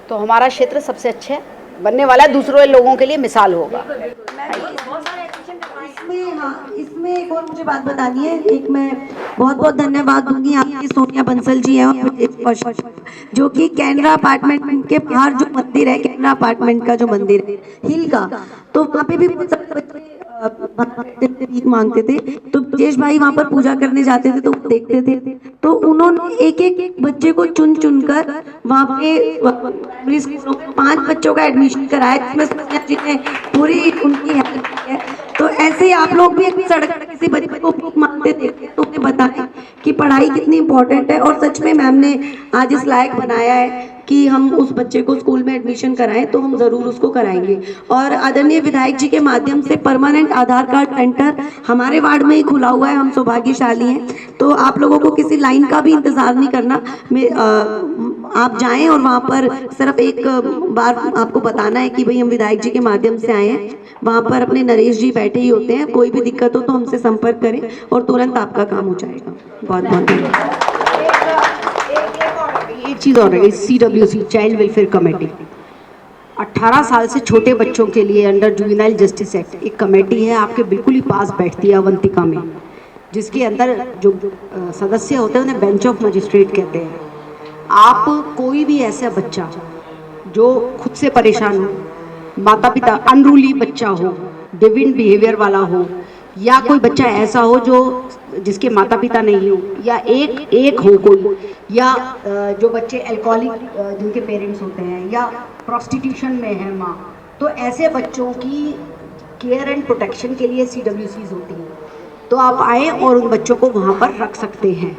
तो हमारा क्षेत्र सबसे अच्छे बनने वाला है, दूसरों लोगों के लिए मिसाल होगा। इसमें एक और मुझे बात बतानी है। एक मैं बहुत बहुत धन्यवाद दूंगी आपकी सोनिया बंसल जी है, और जो कि कैनरा अपार्टमेंट के बाहर जो मंदिर है, कैनरा अपार्टमेंट का जो मंदिर है हिल का, तो वहाँ पे भी भीख मांगते थे, तो ब्रजेश भाई वहाँ पर पूजा करने जाते थे तो देखते थे, तो उन्होंने एक एक बच्चे को चुन चुन कर वहाँ पे 5 बच्चों का एडमिशन कराया, जिसमें जी ने पूरी उनकी हेल्प की है। तो ऐसे ही आप लोग भी एक सड़क पर किसी बच्चे को भीख मांगते थे तो उन्हें बताएं कि पढ़ाई कितनी इंपॉर्टेंट है, और सच में मैम ने आज इस लायक बनाया है कि हम उस बच्चे को स्कूल में एडमिशन कराएं, तो हम ज़रूर उसको कराएंगे। और आदरणीय विधायक जी के माध्यम से परमानेंट आधार कार्ड सेंटर हमारे वार्ड में ही खुला हुआ है, हम सौभाग्यशाली हैं। तो आप लोगों को किसी लाइन का भी इंतज़ार नहीं करना, आप जाएं और वहाँ पर सिर्फ एक बार आपको बताना है कि भाई हम विधायक जी के माध्यम से आए हैं। वहाँ पर अपने नरेश जी बैठे ही होते हैं, कोई भी दिक्कत हो तो हमसे संपर्क करें और तुरंत आपका काम हो जाएगा। बहुत बहुत धन्यवाद। एक चीज़ और है, CWC चाइल्ड वेलफेयर कमेटी 18 साल से छोटे बच्चों के लिए अंडर जुवेनाइल जस्टिस एक्ट एक कमेटी है, आपके बिल्कुल ही पास बैठती है अवंतिका में, जिसके अंदर जो सदस्य होते हैं उन्हें बेंच ऑफ मजिस्ट्रेट कहते हैं। आप कोई भी ऐसा बच्चा जो खुद से परेशान हो, माता पिता अनरूली बच्चा हो, डिविएंट बिहेवियर वाला हो, या कोई बच्चा ऐसा हो जो जिसके माता पिता नहीं हो, या एक हो कोई, या जो बच्चे अल्कोहलिक जिनके पेरेंट्स होते हैं, या प्रोस्टिट्यूशन में है माँ, तो ऐसे बच्चों की केयर एंड प्रोटेक्शन के लिए CWCs होती हैं। तो आप आए और उन बच्चों को वहाँ पर रख सकते हैं,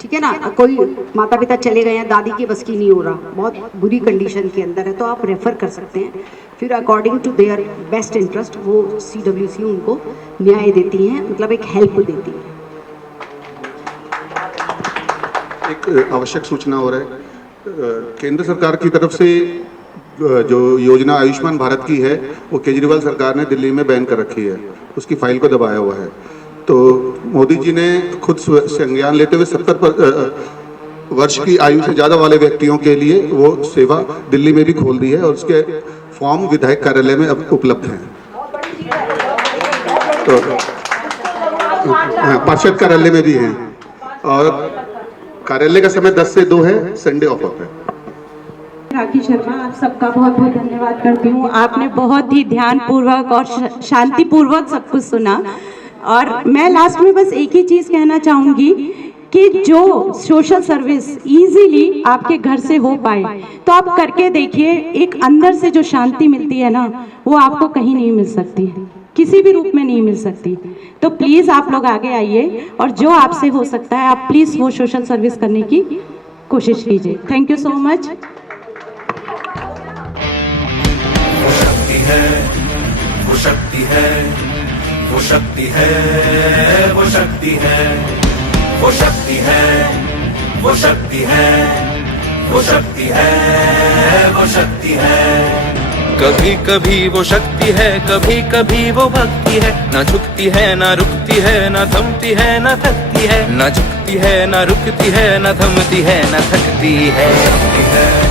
ठीक है ना। कोई माता पिता चले गए हैं, दादी की बस की नहीं हो रहा, बहुत बुरी कंडीशन के अंदर है, तो आप रेफ़र कर सकते हैं। फिर according to their best interest वो CWC उनको न्याय देती हैं, मतलब एक हेल्प देती है। एक आवश्यक सूचना हो रहा है, केंद्र सरकार की तरफ से जो योजना आयुष्मान भारत की है वो केजरीवाल सरकार ने दिल्ली में बैन कर रखी है, उसकी फाइल को दबाया हुआ है। तो मोदी जी ने खुद संज्ञान लेते हुए 70 वर्ष की आयु से ज़्यादा वाले व्यक्तियों के लिए वो सेवा दिल्ली में भी खोल दी है, और उसके फॉर्म विधायक कार्यालय में अब उपलब्ध हैं। तो पार्षद कार्यालय में भी हैं और कार्यालय का समय 10 से 2 है, संडे ऑफ होता है। राखी शर्मा, आप सबका बहुत बहुत धन्यवाद करती हूँ। आपने बहुत ही ध्यानपूर्वक और शांतिपूर्वक सब कुछ सुना और मैं लास्ट में बस एक ही चीज़ कहना चाहूँगी कि जो सोशल सर्विस इजीली आपके घर से हो पाए तो आप करके देखिए। एक अंदर से जो शांति मिलती है ना, वो आपको कहीं नहीं मिल सकती, किसी भी रूप में नहीं मिल सकती। तो प्लीज़ आप लोग आगे आइए और जो आपसे हो सकता है आप प्लीज़ वो सोशल सर्विस करने की कोशिश कीजिए। Thank you so much. वो शक्ति है, वो शक्ति है, वो शक्ति है, वो शक्ति है, वो शक्ति है, वो शक्ति है, वो शक्ति है, वो शक्ति है। कभी कभी वो शक्ति है, कभी कभी वो भक्ति है, ना झुकती है ना रुकती है, ना थमती है ना थकती है, ना झुकती है ना रुकती है, ना थमती है ना थकती है।